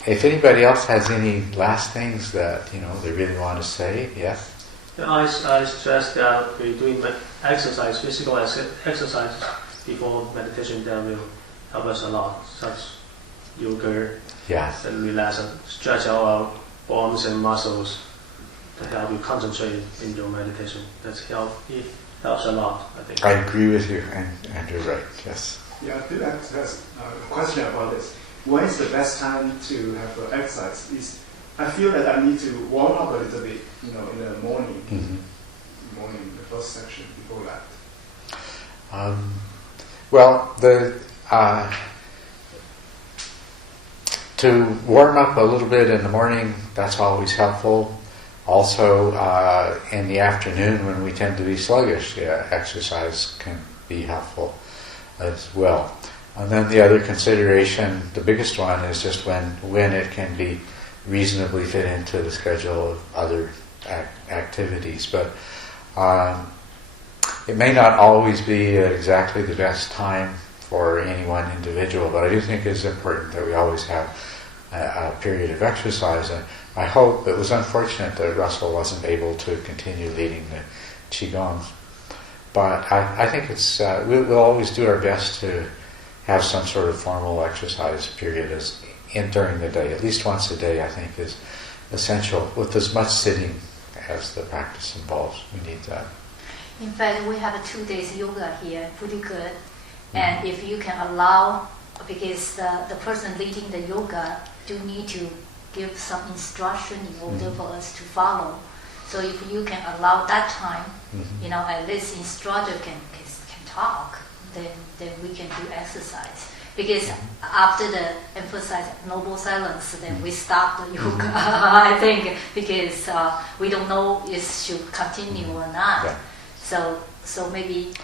if anybody else has any last things that they really want to say, yes? I stress that we're doing exercise, physical exercise before meditation that will help us a lot, such yoga, Yes. and relax and stretch out our bones and muscles to help you concentrate in your meditation. It helps a lot, I think. I agree with you, and you're right, yes. Yeah, I think that's a question about this. When is the best time to have exercise? I feel that I need to warm up a little bit, in the morning. Mm-hmm. Morning, the first section before that. Well, to warm up a little bit in the morning, that's always helpful. Also, in the afternoon when we tend to be sluggish, exercise can be helpful as well. And then the other consideration, the biggest one, is just when it can be reasonably fit into the schedule of other activities. But it may not always be exactly the best time for any one individual, but I do think it's important that we always have a period of exercise. And I hope it was unfortunate that Russell wasn't able to continue leading the Qigong. But I think it's we'll always do our best to have some sort of formal exercise period during the day. At least once a day, I think, is essential. With as much sitting as the practice involves, we need that. In fact, we have 2 days yoga here, pretty good. And if you can allow, because the person leading the yoga do need to give some instruction in order for us to follow. So if you can allow that time, at least instructor can talk, then we can do exercise. Because after the emphasize noble silence, then we stop the yoga, I think, because we don't know if it should continue or not. Yeah. So maybe,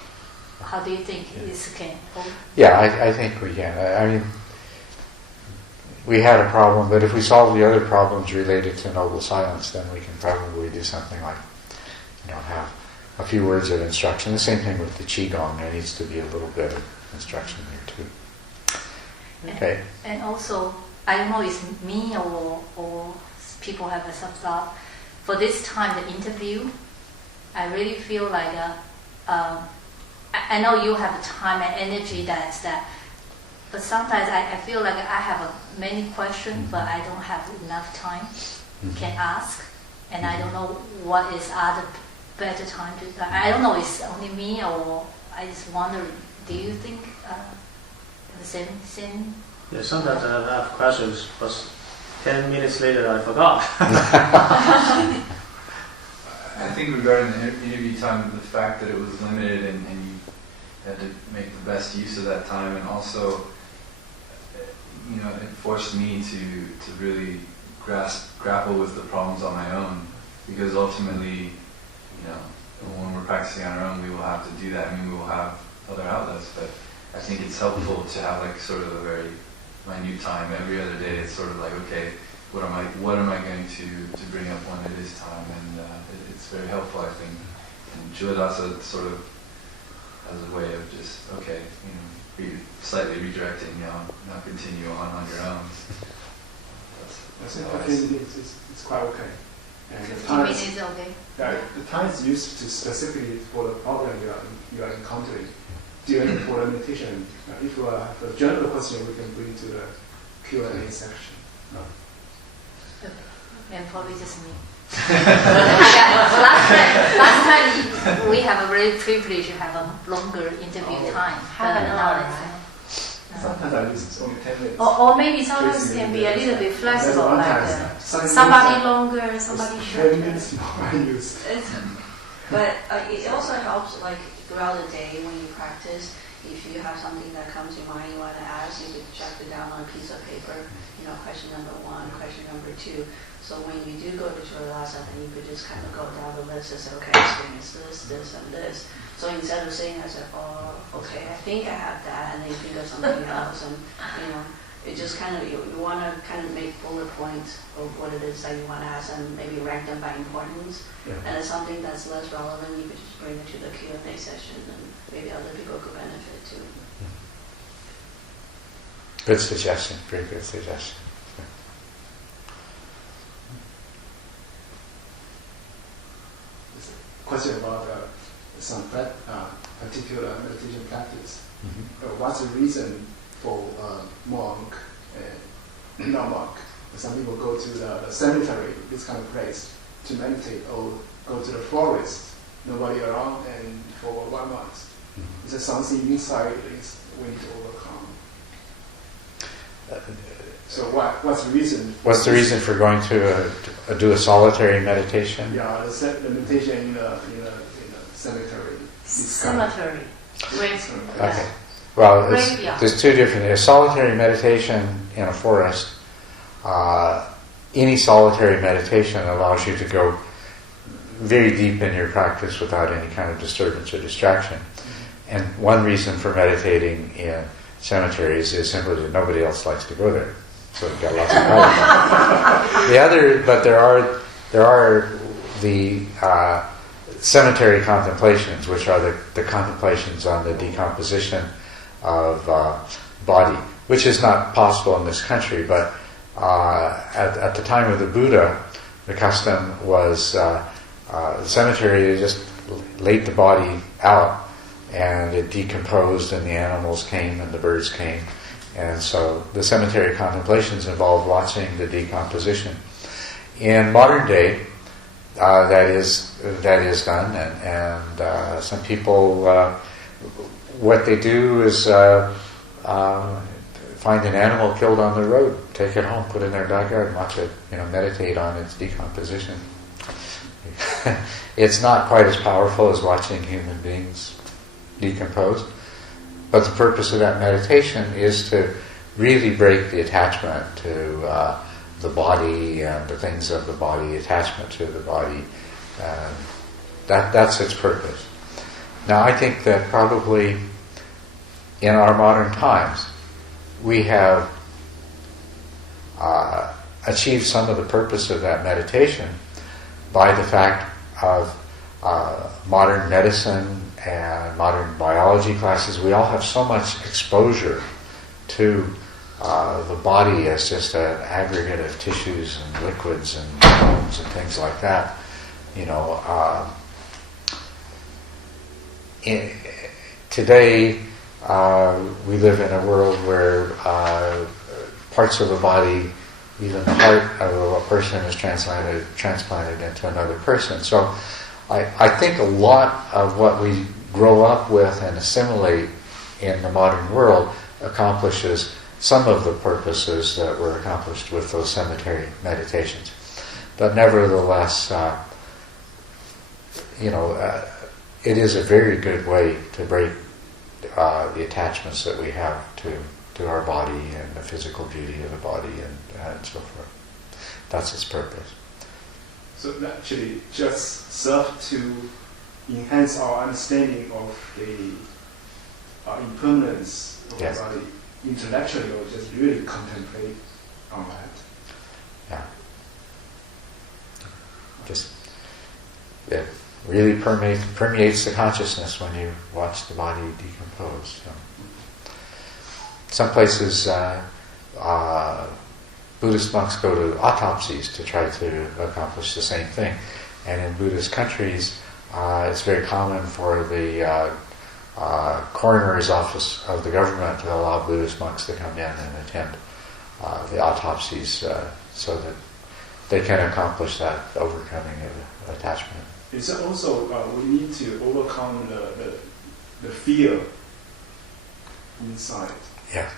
how do you think this can hold? Yeah, I think we can. I mean, we had a problem, but if we solve the other problems related to noble silence, then we can probably do something like, have a few words of instruction. The same thing with the Qigong. There needs to be a little bit of instruction there too. Okay. And also, I don't know if me or people have some thought. For this time, the interview, I really feel like I know you have time and energy that's that, but sometimes I feel like I have many questions, but I don't have enough time can ask, and I don't know what is other better time to. I don't know, it's only me or I just wondering. Do you think the same? Yeah, sometimes I have questions, but 10 minutes later I forgot. I think regarding the interview time, the fact that it was limited and you had to make the best use of that time, and also, it forced me to really grapple with the problems on my own, because ultimately, when we're practicing on our own, we will have to do that. I mean, we will have other outlets, but I think it's helpful to have like sort of a very minute time every other day. It's sort of like, okay, what am I going to bring up when it is time, and it's very helpful, I think. And Culadasa sort of as a way of just, okay, slightly redirecting, not continue on your own. I think it's quite okay. And 15 minutes is okay. The time is used to specifically for the problem you are encountering during for the meditation. If you have a general question, we can bring to the Q&A section. And probably just me. last time we have a very privilege to have a longer interview time. Half an hour. Sometimes I use only 10 minutes. Or maybe sometimes can be a little bit flexible, like somebody longer, somebody 10 shorter. minutes more I use. But it also helps, like, throughout the day when you practice, if you have something that comes to mind you want to ask, you could jot it down on a piece of paper, question number 1, question number 2. So when you do go to Culadasa, then you could just kind of go down the list and say, okay, experience this, and this. So instead of saying, I said, oh, okay, I think I have that, and then you think of something else, and, it just kind of, you want to kind of make bullet points of what it is that you want to ask, and maybe rank them by importance. Yeah. And it's something that's less relevant, you could just bring it to the Q&A session, and maybe other people could benefit too. Good suggestion. Very good suggestion. Question about some particular meditation practice. What's the reason for monk and non-monk? Some people go to the cemetery, this kind of place, to meditate, or go to the forest, nobody around, and for 1 month. Is there something inside we need to overcome? So what's the reason? What's the reason for going to do a solitary meditation? Yeah, the meditation in a cemetery. Cemetery. Okay. Well, Graveyard. there's two different. There's solitary meditation in a forest. Any solitary meditation allows you to go very deep in your practice without any kind of disturbance or distraction. And one reason for meditating in cemeteries is simply that nobody else likes to go there, so you've got lots of problems. There are the cemetery contemplations, which are the contemplations on the decomposition of body, which is not possible in this country, but at the time of the Buddha, the custom was the cemetery just laid the body out, and it decomposed, and the animals came, and the birds came, and so the cemetery contemplations involved watching the decomposition. In modern day, that is done, and some people, what they do is find an animal killed on the road, take it home, put it in their backyard, and watch it, meditate on its decomposition. It's not quite as powerful as watching human beings decompose, but the purpose of that meditation is to really break the attachment to the body and the things of the body, attachment to the body. That's its purpose. Now, I think that probably in our modern times, we have achieved some of the purpose of that meditation by the fact of modern medicine and modern biology classes. We all have so much exposure to the body as just an aggregate of tissues and liquids and bones and things like that. Today, we live in a world where parts of the body, even the heart of a person, is transplanted into another person. So I think a lot of what we grow up with and assimilate in the modern world accomplishes some of the purposes that were accomplished with those cemetery meditations. But nevertheless, it is a very good way to break the attachments that we have to our body and the physical beauty of the body and so forth. That's its purpose. So actually just serve to enhance our understanding of the impermanence of the body intellectually, or just really contemplate on that. Yeah. It really permeates the consciousness when you watch the body decompose. So. Some places Buddhist monks go to autopsies to try to accomplish the same thing. And in Buddhist countries, it's very common for the coroner's office of the government to allow Buddhist monks to come in and attend the autopsies so that they can accomplish that overcoming of attachment. It's also we need to overcome the fear inside. Yeah.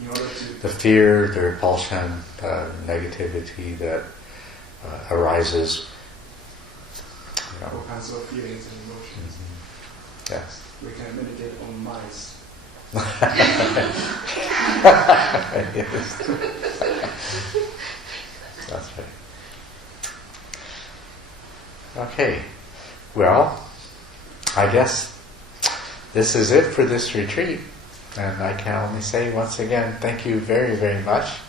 In order to the fear, the repulsion, the negativity that arises. All kinds of feelings and emotions. Mm-hmm. Yes. We can meditate on mice. Yes. That's right. Okay. Well, I guess this is it for this retreat. And I can only say once again, thank you very, very much